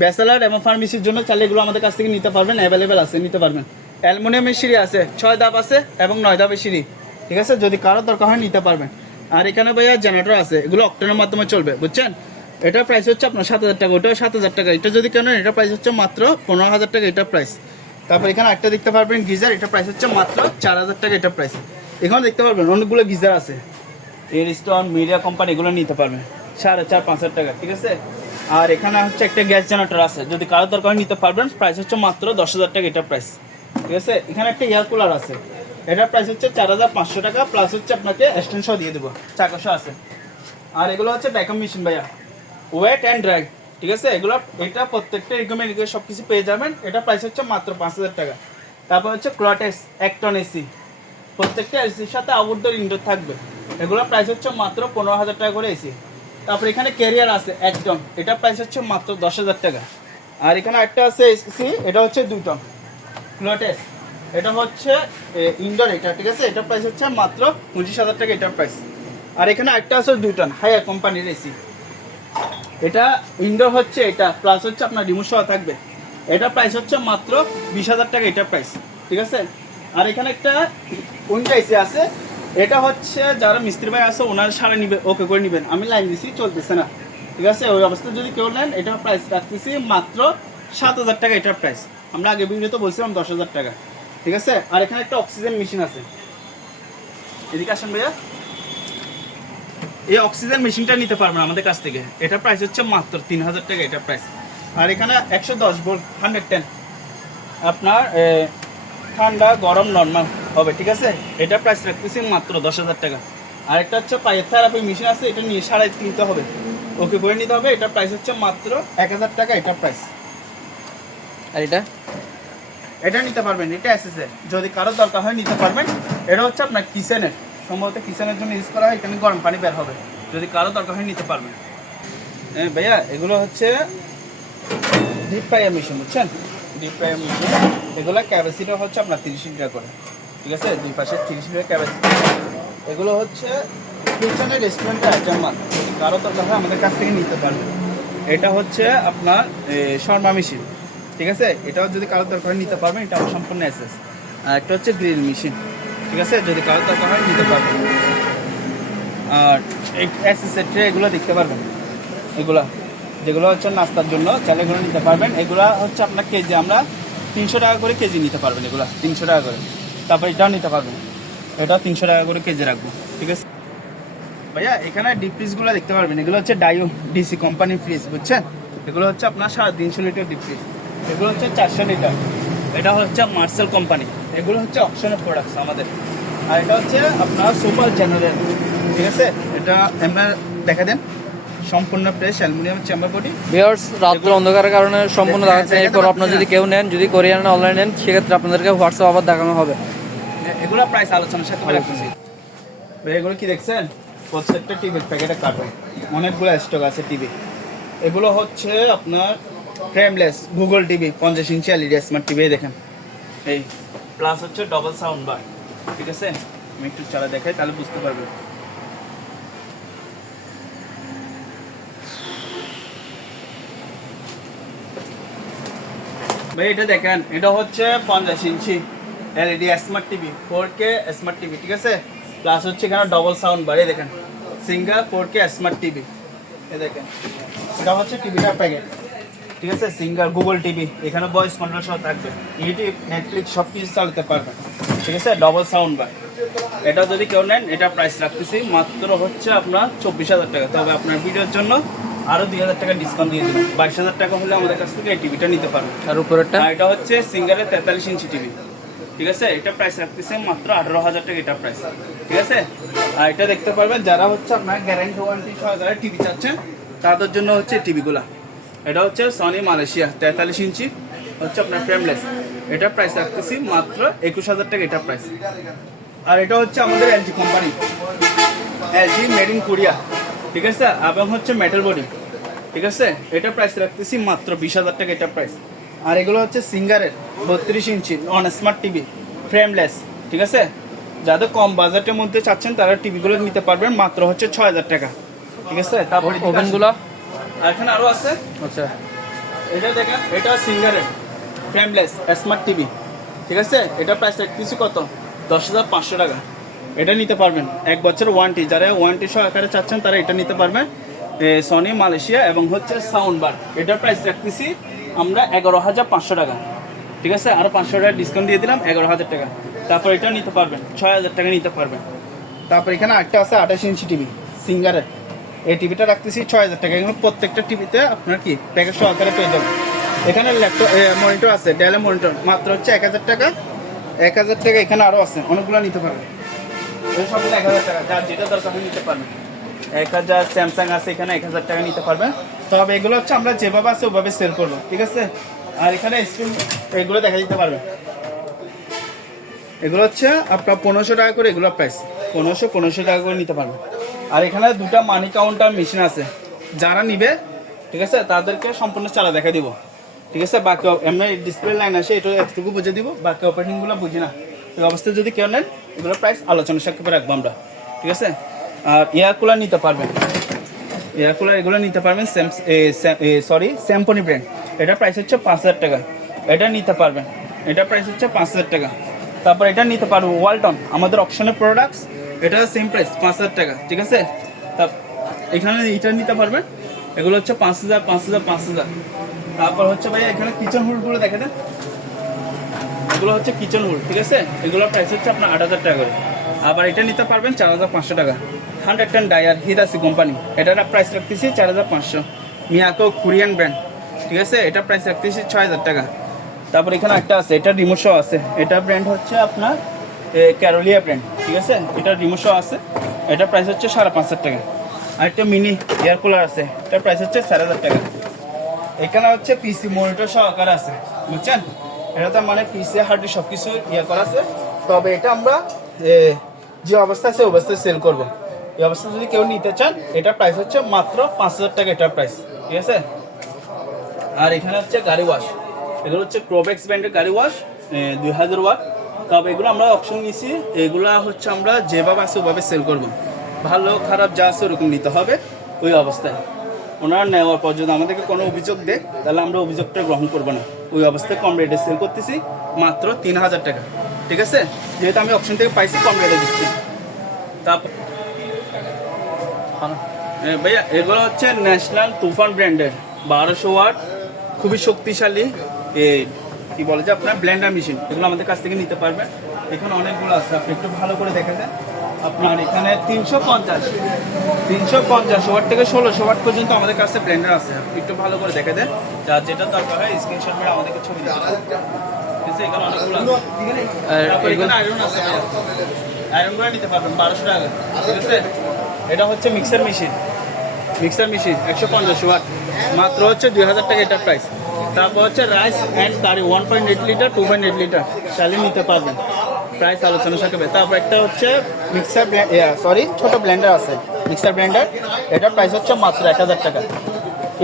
ব্যাচেলার এবং ফার্মেসির জন্য চাইলে এগুলো আমাদের কাছ থেকে নিতে পারবেন, অ্যাভেলেবেল আছে, নিতে পারবেন। অ্যালুমিনিয়ামের সিঁড়ি আছে, 6 ধাপ আছে এবং 9 ধাপের সিঁড়ি, ঠিক আছে, যদি কারো দরকার হয় নিতে পারবেন। আর এখানে ভাইয়া জেনারেটর আছে, এগুলো অক্টেনের মাধ্যমে চলবে, বুঝছেন। এটার প্রাইস হচ্ছে আপনার 7,000 টাকা, ওটাও 7,000 টাকা। এটা যদি কেন এটা প্রাইস হচ্ছে মাত্র 15,000 টাকা, এটা প্রাইস। তারপর এখানে একটা দেখতে পারবেন গিজার, এটা প্রাইস হচ্ছে মাত্র 4,000 টাকা, এটা প্রাইস। এখানে দেখতে পারবেন অনেকগুলো গিজার আছে, এয়ারস্টোন, মিডিয়া কোম্পানি, এগুলো নিতে পারবেন 4,500 টাকা, ঠিক আছে। আর এখানে হচ্ছে একটা গ্যাস জেনারেটর আছে, যদি কারো দরকার নিতে পারবেন, প্রাইস হচ্ছে মাত্র 10,000 টাকা, এটা প্রাইস, ঠিক আছে। এখানে একটা এয়ার কুলার আছে, এটার প্রাইস হচ্ছে 4,500 টাকা, প্লাস হচ্ছে আপনাকে এক্সটেনশন দিয়ে দেবো, চাকাশো আছে। আর এগুলো হচ্ছে ভ্যাকুয়াম মেশিন ভাইয়া, ওয়েট অ্যান্ড ড্রাই, ঠিক আছে। এগুলো এটা প্রত্যেকটা রিকমেন্ড সব কিছু পেয়ে যাবেন। এটা প্রাইস হচ্ছে মাত্র 5,000 টাকা। তারপর হচ্ছে ক্লটেক্স 1 টন এসি, প্রত্যেকটা এসির সাথে আউটডোর ইনডোর থাকবে। এগুলোর প্রাইস হচ্ছে মাত্র 15,000 টাকা করে এসি। তারপর এখানে ক্যারিয়ার আছে 1 টন, এটা প্রাইস হচ্ছে মাত্র 10,000 টাকা। আর এখানে একটা আছে এসি, এটা হচ্ছে 2 টন ক্লটেক্স, এটা হচ্ছে ইনডোর, এটা ঠিক আছে। এটা প্রাইস হচ্ছে মাত্র 25,000 টাকা, এটার প্রাইস। আর এখানে একটা আছে 2 টন হায়ার কোম্পানির এসি, এটা ইনডোর হচ্ছে, এটা প্লাস হচ্ছে আপনার রিমোট সহ থাকবে। এটা প্রাইস হচ্ছে মাত্র 20,000 টাকা, এটার প্রাইস, ঠিক আছে। আর এখানে একটা উইন্ডো এসি আছে, এটা হচ্ছে যারা মিস্ত্রি ভাই আছে ওনারা সারা নিবে, ওকে করে নেবেন। আমি লাইন দিছি, চলতেছে না, ঠিক আছে। ওই অবস্থায় যদি কেউ নেন, এটার প্রাইস রাখতেছি মাত্র 7,000 টাকা, এটার প্রাইস। আমরা আগে ভিডিওতে বলছিলাম 10,000 টাকা, ঠিক আছে। আর এখানে একটা অক্সিজেন মেশিন আছে, এদিকে আসেন ভাইয়া। এই অক্সিজেন মেশিনটা নিতে পারবেন আমাদের কাছ থেকে, এটার প্রাইস হচ্ছে মাত্র 3,000 টাকা, এটার প্রাইস। আর এখানে 110 ভোল্ট 110 আপনার ঠান্ডা গরম নর্মাল হবে, ঠিক আছে। এটার প্রাইস রাখতেছি মাত্র 10,000 টাকা। আর একটা হচ্ছে পায়ের থেরাপি মেশিন আছে, এটা নিয়ে সারাই কিনতে হবে, ওকে করে নিতে হবে। এটার প্রাইস হচ্ছে মাত্র 1,000 টাকা, এটার প্রাইস। আর এটা নিতে পারবেন, এটা এসেছে, যদি কারো দরকার হয় নিতে পারবেন। এটা হচ্ছে আপনার কিচেনের, সম্ভবত কিচেনের জন্য ইউজ করা হয়, এখানে গরম পানি বের হবে, যদি কারো দরকার হয় নিতে পারবেন। ভাইয়া এগুলো হচ্ছে ডিপ ফ্রায়ার মেশিন, বুঝছেন, ডিপ ফ্রায়ার মেশিন। এগুলো ক্যাপাসিটি হচ্ছে আপনার 30 লিটার করে, ঠিক আছে, দুই পাশে 30 লিটার ক্যাপাসিটি। এগুলো হচ্ছে কিচেনের রেস্টুরেন্টের আইটেম মাল, যদি কারো দরকার হয় আমাদের কাছ থেকে নিতে পারবেন। এটা হচ্ছে আপনার শর্মা মেশিন, ঠিক আছে, এটাও যদি কারো দরকার হয় নিতে পারবেন, এটা সম্পূর্ণ এসএস। আর একটা হচ্ছে গ্রিল মেশিন, ঠিক আছে, যদি কারো দরকার হয় নিতে পারবেন। আর এই এসএসের ট্রে এগুলো দেখতে পারবেন, এগুলা যেগুলো হচ্ছে নাস্তার জন্য চাইলে এগুলো নিতে পারবেন। এগুলা হচ্ছে আপনার কেজি, আমরা 300 টাকা করে কেজি নিতে পারবেন, এগুলা 300 টাকা করে। তারপর এটাও নিতে পারবেন, এটাও 300 টাকা করে কেজি রাখবো, ঠিক আছে ভাইয়া। এখানে ডিপ ফ্রিজগুলো দেখতে পারবেন, এগুলো হচ্ছে ডাইও ডিসি কোম্পানির ফ্রিজ, বুঝছেন। এগুলো হচ্ছে আপনার 350 লিটার ডিপ ফ্রিজ, এগুলো হচ্ছে 400 লিটার। এটা হচ্ছে মার্সেল কোম্পানি, এগুলো হচ্ছে অপশনের প্রোডাক্টস আমাদের। আর এটা হচ্ছে আপনার সুপার জেনারেল, ঠিক আছে। এটা আমরা দেখা দেন সম্পূর্ণ fresh aluminium chamber body. Viewers, রাত্রে অন্ধকারের কারণে সম্পূর্ণ দেখাচ্ছে। এরপর আপনারা যদি কেউ নেন, যদি কোরিয়ান অনলাইন নেন, সেক্ষেত্রে আপনাদেরকে হোয়াটসঅ্যাপ আবার দেখানো হবে। এগুলো প্রাইস আলোচনার সাথে রাখতেছি। এগুলো কি দেখছেন, প্রত্যেকটা টিভির প্যাকেটে কার্টুন, অনেকগুলো স্টক আছে টিভি। এগুলো হচ্ছে আপনার frameless Google TV, 50 inch LED smart TV, দেখেন এই, প্লাস হচ্ছে ডবল সাউন্ড বার, ঠিক আছে। আমি একটু চালা দেখাই, তাহলে বুঝতে পারবেন। ভাই এটা দেখেন, এটা হচ্ছে 50 inch LED smart TV, 4K smart TV, ঠিক আছে। প্লাস হচ্ছে এখানে ডবল সাউন্ড বার, দেখেন সিঙ্গেল 4K স্মার্ট টিভি, এই দেখেন। এটা হচ্ছে টিভিটার প্যাকেট, ঠিক আছে, সিঙ্গেল গুগল টিভি, এখানে ভয়েস কন্ট্রোল সহ থাকবে, ইউটিউব নেটফ্লিক্স সব কিছু চালাতে পারবেন, ঠিক আছে। ডবল সাউন্ড বার, এটা যদি কেউ নেন, এটা প্রাইস রাখতেছি মাত্র হচ্ছে আপনার 24,000 টাকা। তবে আপনার ভিডিওর জন্য আরো 2,000 টাকা ডিসকাউন্ট দিয়ে দেবেন, 22,000 টাকা হলে আমাদের কাছ থেকে এই টিভিটা নিতে পারবেন। আর উপরেরটা এটা হচ্ছে সিঙ্গারের 43 ইঞ্চি টিভি, ঠিক আছে। এটা প্রাইস রাখতেছে মাত্র 18,000 টাকা, এটা প্রাইস, ঠিক আছে। আর এটা দেখতে পারবেন যারা হচ্ছে আপনার গ্যারান্টি ওয়ারেন্টি সহকারে টিভি চাচ্ছেন, তাদের জন্য হচ্ছে টিভিগুলা। এটা হচ্ছে সনি মালয়েশিয়া 43 ইঞ্চি, হচ্ছে আপনার ফ্রেমলেস, এটা প্রাইস রাখতেছি মাত্র 21,000 টাকা, এটা প্রাইস। আর এটা হচ্ছে আমাদের LG company, LG made in Korea, ঠিক আছে, এবং হচ্ছে মেটাল বডি, ঠিক আছে। এটা প্রাইস রাখতেছি মাত্র 20,000 টাকা, এটা প্রাইস। আর এগুলো হচ্ছে সিঙ্গারের 32 ইঞ্চি অন স্মার্ট টিভি ফ্রেমলেস, ঠিক আছে। যাদের কম বাজেটের মধ্যে চাচ্ছেন তারা টিভিগুলো নিতে পারবেন মাত্র হচ্ছে 6,000 টাকা, ঠিক আছে। তারপরে ওভেনগুলো আর এখানে আরো আছে, আচ্ছা, এটা দেখেন, এটা সিঙ্গারের ফ্রেমলেস স্মার্ট টিভি, ঠিক আছে। এটা প্রাইস রাখতেছি কত, 10,500 টাকা। এটা নিতে পারবেন 1 বছর ওয়ারেন্টি, যারা ওয়ারেন্টি সহকারে চাচ্ছেন তারা এটা নিতে পারবেন। সনি মালয়েশিয়া এবং হচ্ছে সাউন্ড বার। এটার প্রাইস রাখতেছি আমরা 11,500 টাকা, ঠিক আছে। আরও 500 টাকা ডিসকাউন্ট দিয়ে দিলাম, 11,000 টাকা। তারপর এটা নিতে পারবেন 6,000 টাকা নিতে পারবেন। তারপর এখানে একটা আছে 28 ইঞ্চি টিভি সিঙ্গারের, এই টিভিটা রাখতেছি 6,000 টাকা। এগুলো প্রত্যেকটা টিভিতে আপনার কি প্যাকেজ সহকারে পেয়ে যাবেন। এখানে ল্যাপটপ মনিটর আছে, ডেলের মনিটর, মাত্র হচ্ছে 1,000 টাকা। 1,000 টাকা এখানে আরও আছে, অনেকগুলো নিতে পারবেন। এই সবগুলো 1,000 টাকা, যার যেটা দরকার হয় নিতে পারবেন। 1,000 স্যামসাং আছে এখানে 1,000 টাকা নিতে পারবেন। তবে এগুলো হচ্ছে আমরা যেভাবে আছে ওভাবে সেল করবো, ঠিক আছে। আর এখানে স্ক্রিন এগুলো দেখা দিতে পারবেন। এগুলো হচ্ছে আপনার 1,500 টাকা করে, এগুলো প্রাইস 1,500 টাকা করে নিতে পারবেন। আর এখানে দুটা মানি কাউন্টার মেশিন আছে, যারা নিবে ঠিক আছে তাদেরকে সম্পূর্ণ চালা দেখা দিব, ঠিক আছে। বাকি এমনি ডিসপ্লে লাইন আসে, এটা একটুকু বুঝে দিব, বাকি অপারেটিংগুলো বুঝি না। এই অবস্থায় যদি কেউ নেন এগুলো প্রাইস আলোচনা সাক্ষেপে রাখবো আমরা, ঠিক আছে। আর এয়ার কুলার নিতে পারবেন, এয়ার কুলার এগুলো নিতে পারবেন স্যামসনি ব্র্যান্ড। এটার প্রাইস হচ্ছে 5,000 টাকা, এটা নিতে পারবেন। এটার প্রাইস হচ্ছে 5,000 টাকা। তারপর এটা নিতে পারবো ওয়ালটন, আমাদের অপশনের প্রোডাক্টস, এটা সেম প্রাইস 5,000 টাকা, ঠিক আছে। এখানে এটা নিতে পারবেন, এগুলো হচ্ছে 5,000 5,000 5,000। তারপর হচ্ছে ভাই এখানে কিচেন হুডগুলো দেখে দেন, এগুলো হচ্ছে কিচেন হুড, ঠিক আছে। এগুলোর প্রাইস হচ্ছে আপনার 8,000 টাকা করে। আবার এটা নিতে পারবেন 4,500 টাকা। 110 ডায়ার হিদাসি কোম্পানি, এটার প্রাইস রাখতেছি 4,500। মিয়াকো কোরিয়ান ব্র্যান্ড, ঠিক আছে, এটা প্রাইস রাখতেছি 6,000 টাকা। তারপর এখানে একটা আছে, এটা রিমোট সহ আছে, এটা ব্র্যান্ড হচ্ছে আপনার ক্যারোলিয়া ব্র্যান্ড, ঠিক আছে। এটা রিমোট সহ আছে, এটা প্রাইস হচ্ছে 5,500 টাকা। আর একটা মিনি এয়ার কুলার আছে, এটার প্রাইস হচ্ছে 4,000 টাকা। এখানে হচ্ছে পিসি মনিটর সহকারে আছে, বুঝছেন। এটা তো মানে পিসি হার্ডি সব কিছু ইয়ে করা আছে। তবে এটা আমরা যে অবস্থা আছে অবস্থায় সেল করবো। এই অবস্থায় যদি কেউ নিতে চান এটার প্রাইস হচ্ছে মাত্র 5,000 টাকা, এটার প্রাইস, ঠিক আছে। আর এখানে হচ্ছে গাড়ি ওয়াশ, এগুলো হচ্ছে ক্রোবেক্স ব্র্যান্ডের গাড়ি ওয়াশ, 2000 ওয়াট। তবে এগুলো আমরা অপশন নিছি, এগুলা হচ্ছে আমরা যেভাবে আছে ওভাবে সেল করব। ভালো খারাপ যা আছে ওরকম নিতে হবে ওই অবস্থায়। ওনারা নেওয়ার পর যদি আমাদেরকে কোনো অভিযোগ দেয় তাহলে আমরা অভিযোগটা গ্রহণ করবো না। ওই অবস্থায় কম রেটে সেল করতেছি মাত্র 3,000 টাকা, ঠিক আছে। যেহেতু আমি অপশন থেকে পাইছি কম রেটে দিচ্ছি। তারপর ভাইয়া এগুলো হচ্ছে ন্যাশনাল তুফান ব্র্যান্ডের 1200 ওয়াট, খুবই শক্তিশালী কি বলে যে আপনার ব্লেন্ডার মেশিন। এগুলো আমাদের কাছ থেকে নিতে পারবেন। এখানে অনেকগুলো আছে, আপনি একটু ভালো করে দেখে দেন। আপনার এখানে 350 ওয়াট থেকে 1600 ওয়াট পর্যন্ত আমাদের কাছে ব্লেন্ডার আছে। আপনি একটু ভালো করে দেখে দেন, যার যেটা দরকার হয় স্ক্রিনশট করে আমাদেরকে ছবি দিতে পারেন, ঠিক আছে। এখানে অনেকগুলো আছে। এখানে আয়রন আছে, আয়রন করে নিতে পারবেন 1200 টাকা, ঠিক আছে। এটা হচ্ছে মিক্সার মেশিন 150 ওয়াট, মাত্র হচ্ছে 2,000 টাকা এটার প্রাইস। তারপর হচ্ছে rice and curry 1.8 litre 2.8 litre চালিয়ে নিতে পারবেন, প্রাইস আলোচনা সাপেক্ষে। তারপর একটা হচ্ছে ছোট ব্লেন্ডার আছে, মিক্সার ব্লেন্ডার, এটার প্রাইস হচ্ছে মাত্র 1,000 টাকা।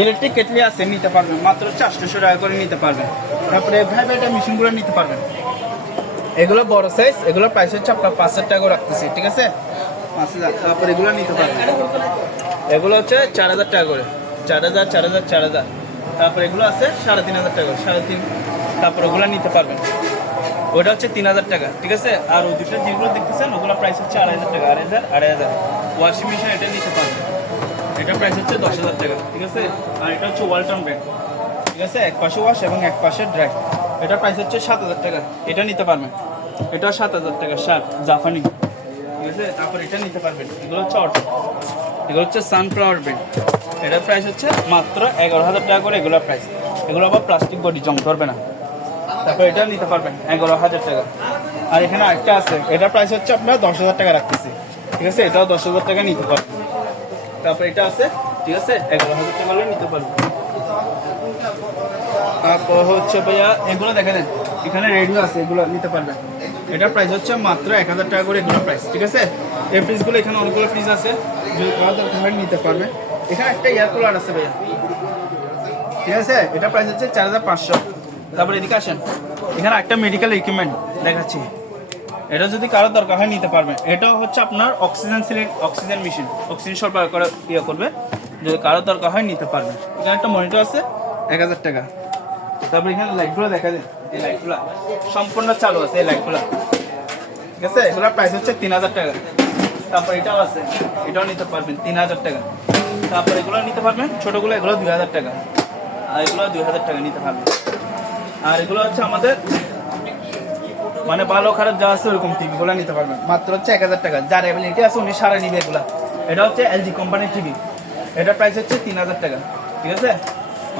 ইলেকট্রিক কেটলি আছে, নিতে পারবেন মাত্র 400 টাকা করে নিতে পারবেন। তারপরে ভাইব্রেটর মেশিনগুলো নিতে পারবেন, এগুলো বড় সাইজ, এগুলোর প্রাইস হচ্ছে আপনার 5,000 টাকা করে রাখতেছি, ঠিক আছে, 5,000। তারপর এগুলো নিতে পারবেন, এগুলো হচ্ছে 4,000 টাকা করে, 4,000 4,000 4,000। তারপর এগুলো আছে 3,500 টাকা করে, 3,500। তারপর ওগুলো নিতে পারবেন, ওটা হচ্ছে 3,000 টাকা, ঠিক আছে। আর ওই দুটো যেগুলো দেখতেছেন ওগুলো প্রাইস হচ্ছে 2,500 টাকা, 2,500 ওয়াশিং মেশিন এটা নিতে পারবেন, এটার প্রাইস হচ্ছে 10,000 টাকা, ঠিক আছে। আর এটা হচ্ছে ওয়ালটন ব্র্যান্ড, ঠিক আছে, এক পাশে ওয়াশ এবং এক পাশে ড্রাই, এটার প্রাইস হচ্ছে 7,000 টাকা, এটা নিতে পারবেন। এটা 7,000 টাকা, জাপানি, ঠিক আছে। তারপর এটা নিতে পারবেন, এগুলো হচ্ছে অটো, এগুলো হচ্ছে সানফ্লাওয়ার ব্র্যান্ড, এটার প্রাইস হচ্ছে মাত্র 11,000 টাকা করে এগুলোর প্রাইস। এগুলো আবার প্লাস্টিক বডি, জং ধরবে না। তারপর এটা নিতে পারবেন 11,000 টাকা। আর এখানে আরেকটা আছে, এটার প্রাইস হচ্ছে আপনার 10,000 টাকা রাখতেছি, ঠিক আছে, এটাও 10,000 টাকা নিতে পারবেন। তারপর এটা আছে, ঠিক আছে, 11,000 টাকা হলে নিতে পারবেন। তারপর হচ্ছে ভাইয়া এগুলো দেখে নেন, এখানে রেডিও আছে, এগুলো নিতে পারবেন, এটার প্রাইস হচ্ছে মাত্র 1,000 টাকা করে এগুলো প্রাইস, ঠিক আছে। এই ফ্রিজগুলো এখানে অনেকগুলো ফ্রিজ আছে, নিতে পারবেন। এখানে একটা এয়ার কুলার আছে ভাইয়া, ঠিক আছে, এটা প্রাইস হচ্ছে 4,500। তারপর এদিকে আসেন, এখানে একটা মেডিকেল ইকুইপমেন্ট দেখাচ্ছি, এটা যদি কারো দরকার হয় নিতে পারবেন। এটাও হচ্ছে আপনার অক্সিজেন মেশিন, অক্সিজেন সরবরাহ করে করবে, যদি কারো দরকার হয় নিতে পারবেন। এখানে একটা মনিটর আছে 1,000 টাকা। তারপর এখানে লাইটগুলো দেখা যায়, এই লাইটগুলো সম্পূর্ণ চালু আছে, এই লাইটগুলো, ঠিক আছে, এগুলোর প্রাইস হচ্ছে 3,000 টাকা। তারপর এটাও আছে, এটাও নিতে পারবেন 3,000 টাকা। তারপর এগুলো নিতে পারবেন ছোটোগুলো, এগুলো 2000 টাকা, আর এগুলো 2000 টাকা নিতে পারবেন। আর এগুলো হচ্ছে আমাদের মানে ভালো খারাপ যা আছে ওরকম টিভিগুলো নিতে পারবেন মাত্র হচ্ছে 1000 টাকা। যার অ্যাবিলিটি আছে উনি সারা নিবে এগুলা। এটা হচ্ছে এলজি কোম্পানির টিভি, এটার প্রাইস হচ্ছে 3000 টাকা, ঠিক আছে।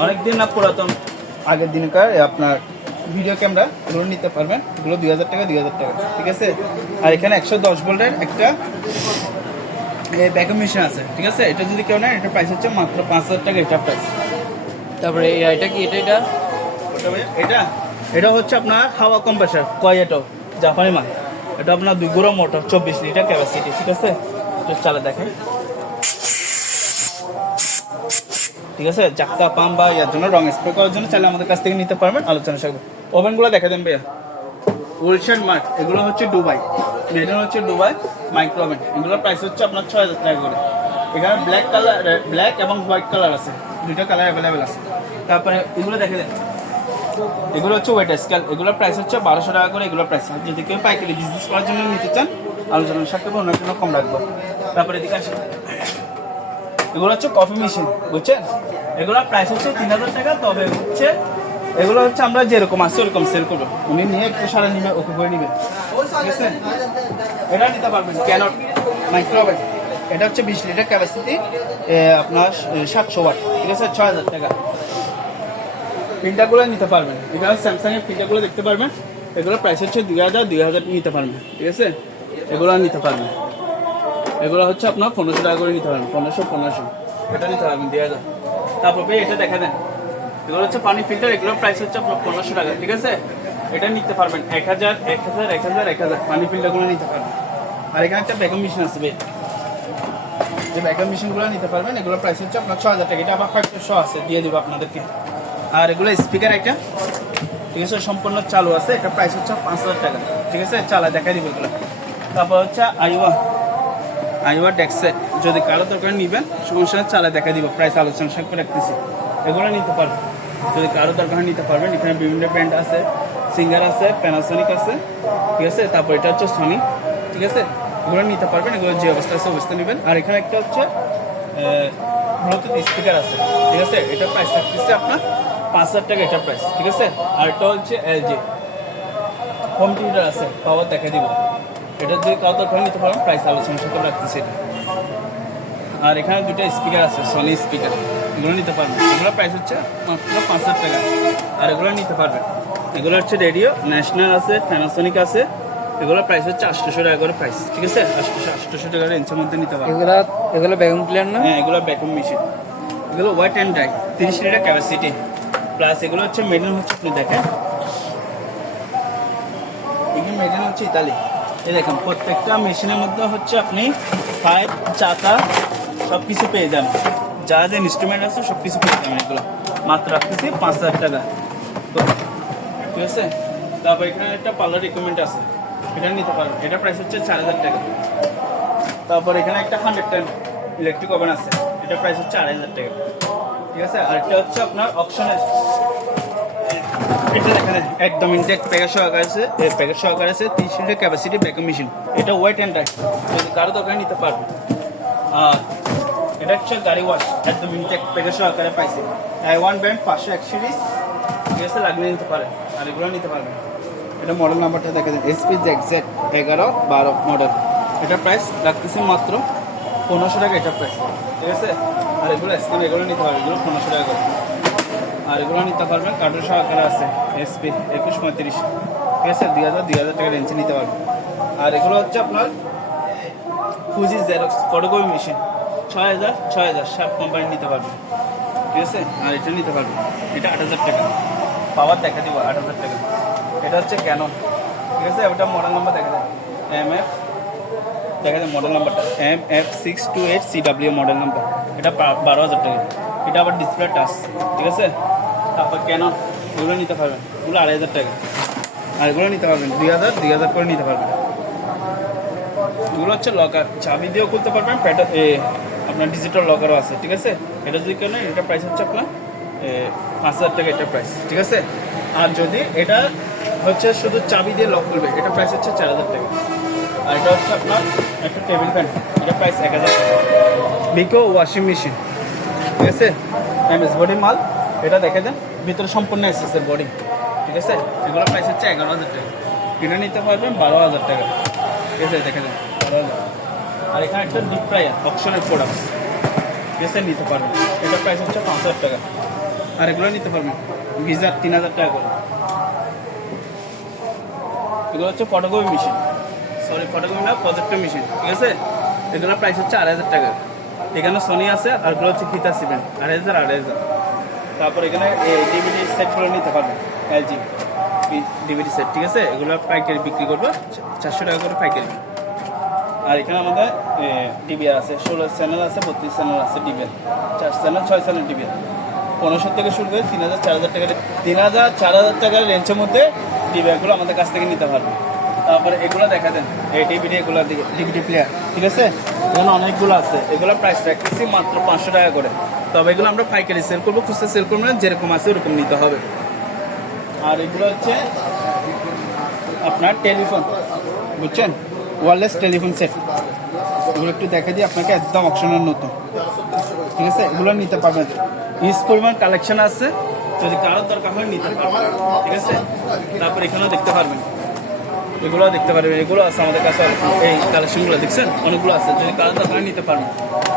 অনেকদিন না পুরাতন আগের দিনকার আপনার ভিডিও ক্যামেরা, এগুলো নিতে পারবেন, এগুলো 2000 টাকা, 2000 টাকা, ঠিক আছে। আর এখানে 110 ভোল্টের একটা ব্যাকআপ মেশিন আছে, ঠিক আছে। এটা যদি কেউ নেয় এটার প্রাইস হচ্ছে মাত্র 5000 টাকা, এটা প্রাইস। তারপরে এটা কি এটা এটা এটা হচ্ছে আপনার হাওয়া কম্প্রেসার কয়েটো, জাপানি মাল। এটা আপনার 2 গুঁড়ো মোটর, 24 লিটার ক্যাপাসিটি, ঠিক আছে। এটা চালা দেখেন, ঠিক আছে। চাক্কা পাম্প বা ইয়ার জন্য রং স্প্রে করার জন্য চাইলে আমাদের কাছ থেকে নিতে পারবেন, আলোচনা সাথে। ওভেনগুলো দেখা দেন ভাইয়া, উইলশন মার্ট, এগুলো হচ্ছে দুবাই, মেডেন হচ্ছে দুবাই মাইক্রো ওভেন। এগুলোর প্রাইস হচ্ছে আপনার 6000 টাকা করে। এখানে ব্ল্যাক কালার, ব্ল্যাক এবং হোয়াইট কালার আছে, দুইটা কালার অ্যাভেলেবেল আছে। তারপরে এগুলো দেখে দেন, এগুলো হচ্ছে ওয়েট স্কেল, এগুলোর প্রাইস হচ্ছে 1200 টাকা করে। এগুলোর প্রাইস যদি কেউ পাইকারি বিজনেস করার জন্য নিতে চান আলোচনার সাথে অন্যের জন্য কম রাখবো। তারপরে এদিকে আসেন, এগুলো হচ্ছে কফি মেশিন, বুঝছেন। এগুলোর প্রাইস হচ্ছে 3000 টাকা। তবে হচ্ছে এগুলো হচ্ছে আমরা যেরকম আসছে ওরকম সেল করবো, উনি নিয়ে একটু সারা নিবে, ওকে করে নিবে, ঠিক আছে। এটা নিতে পারবেন ক্যানন মাইক্রো ওভেন, এটা হচ্ছে 20 লিটার ক্যাপাসিটি, আপনার 700 ওয়াট, ঠিক আছে, 6000 টাকা। প্রিন্টারগুলো নিতে পারবেন, এখানে স্যামসাংয়ের প্রিন্টারগুলো দেখতে পারবেন, এগুলোর প্রাইস হচ্ছে 2000 নিতে পারবেন, ঠিক আছে। এগুলো নিতে পারবেন, এগুলো হচ্ছে আপনার 1500 টাকা করে নিতে পারবেন, 1500 এটা নিতে পারবেন 2000। তারপর এটা দেখা দেন, এগুলো হচ্ছে পানি ফিল্টার, এগুলোর প্রাইস হচ্ছে আপনার 1500 টাকা, ঠিক আছে। এটা নিতে পারবেন 1000 পানি ফিল্টারগুলো নিতে পারবেন। আর এখানে একটা ব্যাকআপ মেশিন আছে, এই ব্যাকআপ মেশিনগুলো নিতে পারবেন, এগুলোর প্রাইস হচ্ছে আপনার 6000 টাকা। এটা আবার 500 আছে, দিয়ে দেবো আপনাদেরকে। আর এগুলো স্পিকার একটা, ঠিক আছে, সম্পূর্ণ চালু আছে, এটা প্রাইস হচ্ছে 5000 টাকা, ঠিক আছে। চালা দেখাই দিব এগুলো। তারপর হচ্ছে আইওয়া ডেক্সেট, যদি কারো দরকার নিবেন সমস্যা চালা দেখা দিব, প্রাইস আলোচনা সাপেক্ষে রাখতেছি। এগুলো নিতে পারবেন, যদি কারো দরকার নিতে পারবেন। এখানে বিভিন্ন ব্র্যান্ড আছে, সিঙ্গার আছে, প্যানাসোনিক আছে, ঠিক আছে। তারপর এটা হচ্ছে সনি, ঠিক আছে। এগুলো নিতে পারবেন, এগুলো যে অবস্থা আছে অবস্থা নেবেন। আর এখানে একটা হচ্ছে ব্লুটুথ স্পিকার আছে, ঠিক আছে। এটা প্রাইস থাকতেছে আপনার 5000 টাকা, এটা প্রাইস, ঠিক আছে। আর এটা হচ্ছে এলজি হোম থিয়েটার আছে, পাওয়ার দেখা দিব। এটা যদি কারো দরকার নিতে পারেন, প্রাইস আলোচনা সাথে রাখতেছে এটা। আর এখানে দুটো স্পিকার আছে, সনি স্পিকার, এগুলো নিতে পারবেন, এগুলোর প্রাইস হচ্ছে মাত্র 5000 টাকা। আর এগুলো নিতে পারবেন, এগুলো হচ্ছে রেডিও ন্যাশনাল আছে, প্যানাসোনিক আছে, এগুলোর প্রাইস হচ্ছে 800 টাকা করে প্রাইস, ঠিক আছে। 800 টাকার রেঞ্জের মধ্যে নিতে পারবেন। এগুলো ভ্যাকুয়াম ক্লিনার না? হ্যাঁ, এগুলো ভ্যাকুয়াম মেশিন, এগুলো wet and dry, 30 litre capacity plus. এগুলো হচ্ছে মেডেন হচ্ছে, আপনি দেখেন এগুলো মেডেন হচ্ছে ইতালি। এই দেখেন প্রত্যেকটা মেশিনের মধ্যে হচ্ছে আপনি পাইপ, চাকা সব কিছু পেয়ে যান, যা যে ইনস্ট্রুমেন্ট আছে সব কিছু পেয়ে যাবেন। এগুলো মাত্র রাখতেছি 5000 টাকা, ঠিক আছে। তারপর এখানে একটা পার্লার ইকুইপমেন্ট আছে, এটা নিতে পারবেন, এটা প্রাইস হচ্ছে 4000 টাকা। তারপর এখানে একটা 110 ইলেকট্রিক ওভেন আছে, এটা প্রাইস হচ্ছে 2500 টাকা, ঠিক আছে। আরেকটা হচ্ছে আপনার অপশনের, এটা দেখেন একদম ইনটেক প্যাকেজ সহকারে আছে, প্যাকেজ সহকারে আছে, 30 লিটার ক্যাপাসিটি ব্যাকআপ মেশিন, এটা ওয়েট অ্যান্ড ড্রাই, যদি কারো দরকার নিতে পারবে। আর এটা হচ্ছে গাড়ি ওয়াশ, একদম ইনটেক প্যাকেজ সহকারে পাইছে, ওয়ান ব্র্যান্ড 501 সিরিজ, ঠিক আছে, লাগিয়ে নিতে পারে। আর এগুলো নিতে পারবেন। এটা মডেল নাম্বারটা দেখা দেন, SPZ 1112 মডেল, এটা প্রাইস রাখতেছি মাত্র 1500 টাকা, এটা প্রাইস, ঠিক আছে। আর এগুলো স্ক্যান, এগুলো নিতে পারবেন, এগুলো 1500 টাকা করে। আর এগুলো নিতে পারবেন কার্টুন সহকারে আছে, SP 2135, ঠিক আছে, 2000 টাকা রেঞ্জে নিতে পারবেন। আর এগুলো হচ্ছে আপনার ফুজি জেরক্স ফটোকপি মেশিন, 6000 সব কোম্পানি নিতে পারবেন, ঠিক আছে। আর এটা নিতে পারবেন, এটা 8000 টাকা, পাওয়ার দেখা দিব 8000 টাকা। এটা হচ্ছে ক্যানন, ঠিক আছে। ওটা মডেল নাম্বার দেখা যায় MF, দেখা যায় মডেল নাম্বারটা MF628CW মডেল নাম্বার, এটা 12000 টাকা। এটা আবার ডিসপ্লে টাচ, ঠিক আছে। তারপর ক্যানন, এগুলো নিতে পারবেন, এগুলো 2500 টাকা। আর এগুলো নিতে পারবেন 2000 করে নিতে পারবেন। এগুলো হচ্ছে লকার, চাবি দিয়েও খুলতে পারবেন, আপনার ডিজিটাল লকারও আছে, ঠিক আছে। এটা যদি কেন, এটা প্রাইস হচ্ছে আপনার 5000 টাকা, এটা প্রাইস, ঠিক আছে। আর যদি এটা হচ্ছে শুধু চাবি দিয়ে লক করবে, এটা প্রাইস হচ্ছে 4000 টাকা। আর এটা হচ্ছে আপনার একটা টেবিল ফ্যান, এটা প্রাইস 1000 টাকা। বিকো ওয়াশিং মেশিন, ঠিক আছে, এমএস বডি মাল। এটা দেখে দেন, ভিতরে সম্পূর্ণ এসএসের বডি, ঠিক আছে। এগুলো প্রাইস হচ্ছে 11,000 টাকা। এটা নিতে পারবেন 12,000 টাকা, ঠিক আছে, দেখে দেন 12,000। আর এখানে একটা ডিপ ফ্রায়ার অপশনের প্রোডাক্ট, ঠিক আছে, নিতে পারবেন। এটা প্রাইস হচ্ছে 5,000 টাকা। আর এগুলো নিতে পারবেন গিজার 3,000 টাকা করে। এগুলো হচ্ছে ফটোকপি মেশিন, ফটোকপি না, প্রজেক্টর মেশিন, ঠিক আছে। এগুলো প্রাইস হচ্ছে 2,500 টাকা। এখানে সোনি আছে, আর এগুলো হচ্ছে ফিতা সিমেন্ট 2,500। তারপর এখানে ডিভিডি সেটগুলো নিতে পারবেন, এলজি ডিভিডি সেট, ঠিক আছে। এগুলো পাইকারি বিক্রি করবো 400 টাকা করে পাইকারি। আর এখানে আমাদের ডিবিআর আছে, 16 চ্যানেল আছে, 32 চ্যানেল আছে ডিবিআর, 4 চ্যানেল 6 চ্যানেল ডিবিআর। 1500 থেকে শুরু করে 3,000 4,000 টাকার, 3,000 4,000 টাকার রেঞ্জের মধ্যে ডিবিআরগুলো আমাদের কাছ থেকে নিতে পারবেন। তারপরে এগুলো দেখা দেন, এই ডিভিডি, এগুলো ডিভিডি প্লেয়ার, ঠিক আছে। এখানে অনেকগুলো আছে। এগুলো প্রাইস রাখতেছি মাত্র 500 টাকা করে। তবে এগুলো আমরা পাইকারি সেল করবো, খুচরা সেল করবো না, যেরকম আছে ওরকম নিতে হবে। আর এগুলো হচ্ছে আপনার টেলিফোন, বুঝছেন, ওয়্যারলেস টেলিফোন সেট। এগুলো একটু দেখে দিই আপনাকে, একদম অপশনের নতুন, ঠিক আছে। এগুলো নিতে পারবেন, ইউজ পরিমাণ কালেকশন আছে, যদি কারোর দরকার হয় নিতে পারবেন, ঠিক আছে। তারপর এখানেও দেখতে পারবেন, এগুলো দেখতে পারবেন, এগুলো আছে আমাদের কাছে। এই কালেকশনগুলো দেখছেন, অনেকগুলো আছে, যদি কারোর দরকার হয় নিতে পারবেন।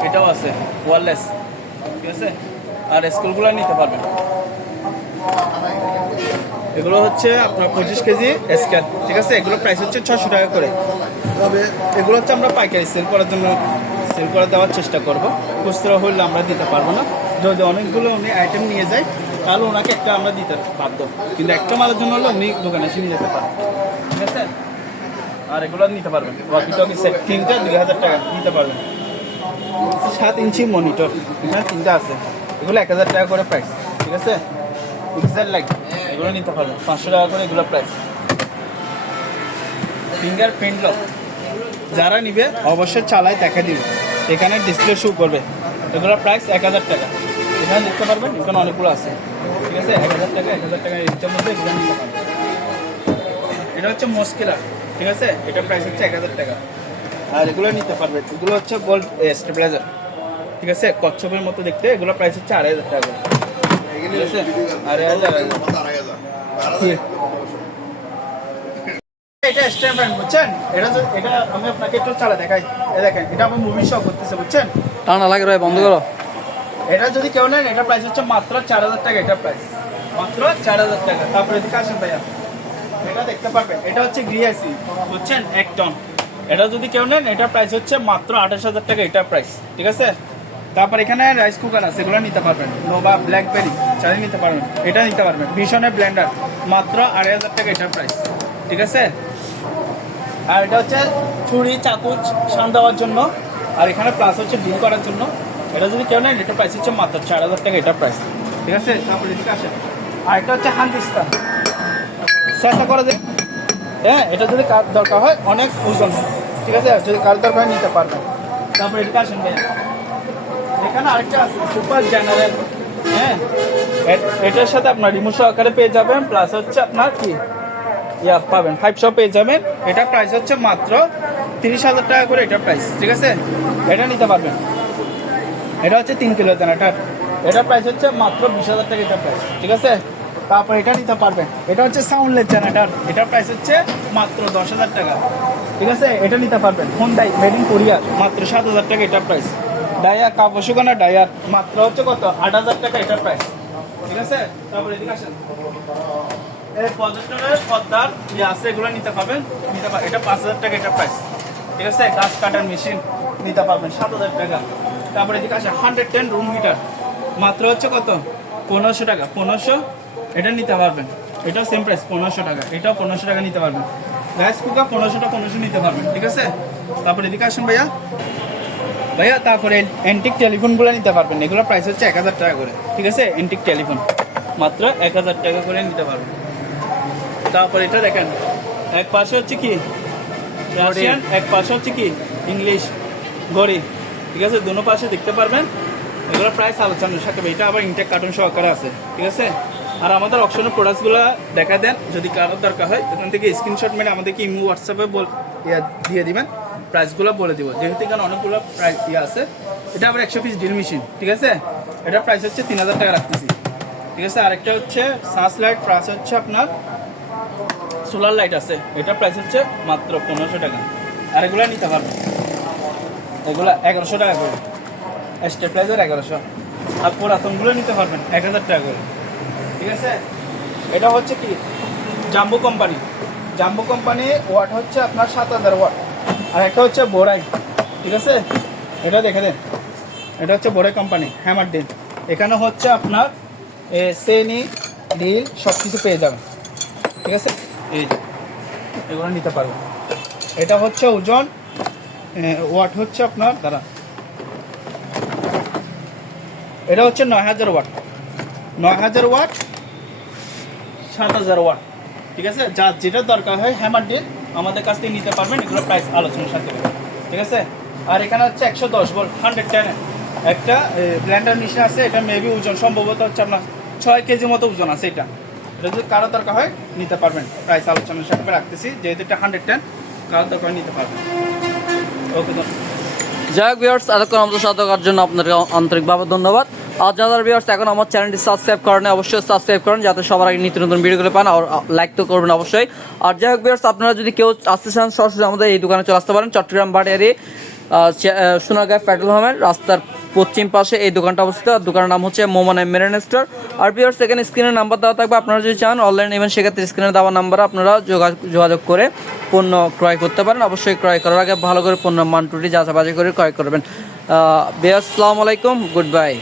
এটাও আছে ওয়্যারলেস, ঠিক আছে। আর স্কুলগুলো নিতে পারবেন। এগুলো হচ্ছে আপনার 25 কেজি স্কেল, ঠিক আছে। এগুলো প্রাইস হচ্ছে 600 টাকা করে। তবে এগুলো হচ্ছে আমরা পাইকারি সেল করার জন্য সেল করে দেওয়ার চেষ্টা করব। খুচরা হইলে আমরা দিতে পারবো না। যদি অনেকগুলো উনি আইটেম নিয়ে যায়, তাহলে ওনাকে একটা আমরা দিতে বাধ্য, কিন্তু একটা মালের জন্য হলে উনি দোকানে এসে নিয়ে যেতে পারেন, ঠিক আছে। আর এগুলো নিতে পারবেন, ওয়াকি টকি সেট 3টা 2,000 টাকা নিতে পারবেন। 7 ইঞ্চি মনিটর, এখানে 3টা আছে, এগুলো 1,000 টাকা করে প্রাইস, ঠিক আছে। পিক্সেল লাইট, এগুলো নিতে পারবেন 500 টাকা করে, এগুলো প্রাইস। ফিঙ্গার প্রিন্ট লক, যারা নিবে অবশ্যই চালায় দেখা দিবে, এখানে ডিসপ্লে শো করবে। এগুলো প্রাইস 1,000 টাকা। এখানে দেখতে পারবেন, এখানে অনেকগুলো আছে, ঠিক আছে। 1,000 টাকা, 1,000 টাকা এর মধ্যে এগুলো নিতে পারবেন। এটা হচ্ছে মস্কিলার, ঠিক আছে। এটা প্রাইস হচ্ছে 1,000 টাকা। আর এগুলো নিতে পারবেন, এগুলো হচ্ছে গোল্ড স্টেবিলাইজার, ঠিক আছে, কচ্ছপের মতো দেখতে। এগুলো প্রাইস হচ্ছে 2,500 টাকা করে, ঠিক আছে। 2,500। এটা স্ট্যান্ড ফ্যান, বুঝছেন। এটা আমি আপনাকে একটু চালা দেখাই। দেখেন, এটা আমার মুভি শো করতেছে, বুঝছেন। টানা লাগে রে, বন্ধ করো। এটা যদি কেউ নেন, এটা প্রাইস হচ্ছে মাত্র 4,000 টাকা। এটা প্রাইস মাত্র 4,000 টাকা। তারপরে এদিকে আসেন ভাইয়া, এটা দেখতে পারবেন, এটা হচ্ছে গ্রিয়াসি, বুঝছেন, 1 টন। এটা যদি কেউ নেন, এটা প্রাইস হচ্ছে মাত্র 28,000 টাকা। এটা প্রাইস, ঠিক আছে। তারপর এখানে রাইস কুকার আছে, এগুলো নিতে পারবেন। নোভা ব্ল্যাকবেরি চালি নিতে পারবেন, এটা নিতে পারবেন। ভীষণের ব্লেন্ডার মাত্র 2,500 টাকা। এটা প্রাইস, ঠিক আছে। আর এটা হচ্ছে ছুরি চাকু শান দেওয়ার জন্য, আর এখানে প্লাস হচ্ছে ডিল করার জন্য। এটা যদি কেউ নেন, এটা প্রাইস হচ্ছে মাত্র 4,000 টাকা। এটা প্রাইস, ঠিক আছে। তারপরে এদিকে আসেন, আর এটা হচ্ছে হান্ডিস্তা, চেষ্টা করা যায়। হ্যাঁ, এটা যদি কার দরকার হয়, অনেক ওজন, ঠিক আছে, যদি কার দরকার হয় নিতে পারবেন। তারপরে এদিকে আসেন ভাইয়া, এখানে আরেকটা আছে সুপার জেনারেল। হ্যাঁ, এটার সাথে আপনার রিমোট সহকারে পেয়ে যাবেন, প্লাস হচ্ছে আপনার কি পাবেন 500 পেয়ে যাবেন। এটা প্রাইস হচ্ছে মাত্র 30,000 টাকা করে। এটা প্রাইস, ঠিক আছে। এটা নিতে পারবেন। এটা হচ্ছে 3 কিলো জেনারেটর, এটা প্রাইস হচ্ছে মাত্র 20,000 টাকা। এটা প্রাইস, ঠিক আছে। তারপর এটা নিতে পারবেন, এটা হচ্ছে সাউন্ডলেস জেনারেটর, এটা প্রাইস হচ্ছে মাত্র 10,000 টাকা, ঠিক আছে। এটা নিতে পারবেন। হোন্ডাই মেড ইন কোরিয়া, মাত্র 7,000 টাকা। এটা প্রাইস। ডায়া কাপড় শুকানো ডায়ার, মাত্র হচ্ছে কত 8,000 টাকা। এটা প্রাইস, ঠিক আছে। তারপর এদিকে আসেন, এই প্রজেক্টরের পর্দার আছে, এগুলো নিতে পারবেন। এটা 5,000 টাকা। এটা প্রাইস, ঠিক আছে। গাছ কাটার মেশিন নিতে পারবেন 7,000 টাকা। তারপরে এদিকে আসে 110 রুম হিটার, মাত্র হচ্ছে কত 1,500 টাকা। 1,500, এটা নিতে পারবেন। এটাও সেম প্রাইস 1,500 টাকা। এটাও 1,500 টাকা নিতে পারবেন। রাইস কুকার 1,500 নিতে পারবেন, ঠিক আছে। তারপরে এদিকে আসুন ভাইয়া, তারপরে অ্যান্টিক টেলিফোনগুলো নিতে পারবেন। এগুলো প্রাইস হচ্ছে 1,000 টাকা করে, ঠিক আছে। অ্যান্টিক টেলিফোন মাত্র 1,000 টাকা করে নিতে পারবেন। তারপর এটা দেখেন, এক পাশে হচ্ছে কি রাশিয়ান, এক পাশে হচ্ছে কি ইংলিশ ঘড়ি, ঠিক আছে। দুনো পাশে দেখতে পারবেন। এগুলো প্রাইস আলোচনার সাথে, এটা আবার ইনটেক কার্টুন সহকারে আছে, ঠিক আছে। আর আমাদের অপশনের প্রোডাক্টসগুলো দেখা দেন, যদি কারোর দরকার হয় এখান থেকে স্ক্রিনশট মেরে আমাদেরকে ইমো হোয়াটসঅ্যাপে দিয়ে দিবেন, প্রাইসগুলো বলে দিব, যেহেতু এখানে অনেকগুলো প্রাইস দিয়ে আছে। এটা আবার 100 পিস ড্রিল মেশিন, ঠিক আছে। এটা প্রাইস হচ্ছে 3000 টাকা রাখতেছি, ঠিক আছে। আরেকটা হচ্ছে সার্চ লাইট, প্রাইস হচ্ছে আপনার সোলার লাইট আছে, এটা প্রাইস হচ্ছে মাত্র 1500 টাকা। আর এগুলো নিতে পারবেন, এগুলো 1100 টাকা করে, স্টেবিলাইজার 1100। আর পুরাতনগুলো নিতে পারবেন 1000 টাকা করে, ঠিক আছে। এটা হচ্ছে কি Jumbo company, Jumbo company watt হচ্ছে আপনার 7000 ওয়াট। আর একটা হচ্ছে বোরাই, ঠিক আছে। এটা দেখে দেন, এটা হচ্ছে বোরাই কোম্পানি হ্যামার ডিল। এখানে হচ্ছে আপনার সেনি ডিল সব কিছু পেয়ে যাবেন, ঠিক আছে। এই যে এগুলো নিতে পারবেন। এটা হচ্ছে ওজন, ওয়াট হচ্ছে আপনার দ্বারা, এটা হচ্ছে 9000 ওয়াট, 9000 ওয়াট, 7000 ওয়াট, ঠিক আছে। যার যেটা দরকার হয় হ্যামার ডিল আমাদের কাছ থেকে নিতে পারবেন, এগুলো প্রাইস আলোচনার সাথে, ঠিক আছে। আর এখানে হচ্ছে 110 ভোল্ট 110 একটা ব্লেন্ডার মেশিন আছে। এটা মেবি ওজন সম্ভবত হচ্ছে আপনার 6 কেজি মতো ওজন আছে। এটা যদি কারো দরকার হয় নিতে পারবেন, প্রাইস আলোচনার সাথে রাখতেছি, যেহেতু এটা 110 কারো দরকার হয় নিতে পারবেন। ওকে, যাই হোক ভিউয়ার্স, এতক্ষণ আমাদের সাথে থাকার জন্য আপনাদের আন্তরিকভাবে ধন্যবাদ। আর যারা ভিউয়ার্স এখন আমার চ্যানেলটি সাবস্ক্রাইব করেন, অবশ্যই সাবস্ক্রাইব করেন যাতে সবার আগে নিত্য নতুন ভিডিওগুলো পান। আর লাইক তো করবেন অবশ্যই। আর যাই হোক ভিউয়ার্স, আপনারা যদি কেউ আসতে চান সরাসরি আমাদের এই দোকানে চলে আসতে পারেন। চট্টগ্রাম ভাটিয়ারি সোনারগাঁ পেট্রোল পাম্পের রাস্তার পশ্চিম পাশে এই দোকানটা অবস্থিত। আর দোকানের নাম হচ্ছে মোমন মেরিন স্টোর। আর ভিউয়ার্স, এখানে স্ক্রিনের নাম্বার দেওয়া থাকবে, আপনারা যদি চান অনলাইন নেবেন সেক্ষেত্রে স্ক্রিনে দেওয়া নাম্বারে আপনারা যোগাযোগ করে পণ্য ক্রয় করতে পারেন। অবশ্যই ক্রয় করার আগে ভালো করে পণ্য মান ত্রুটি যাচাই বাছাই করে ক্রয় করবেন। ভিউয়ার্স, আসসালামু আলাইকুম, গুড বাই।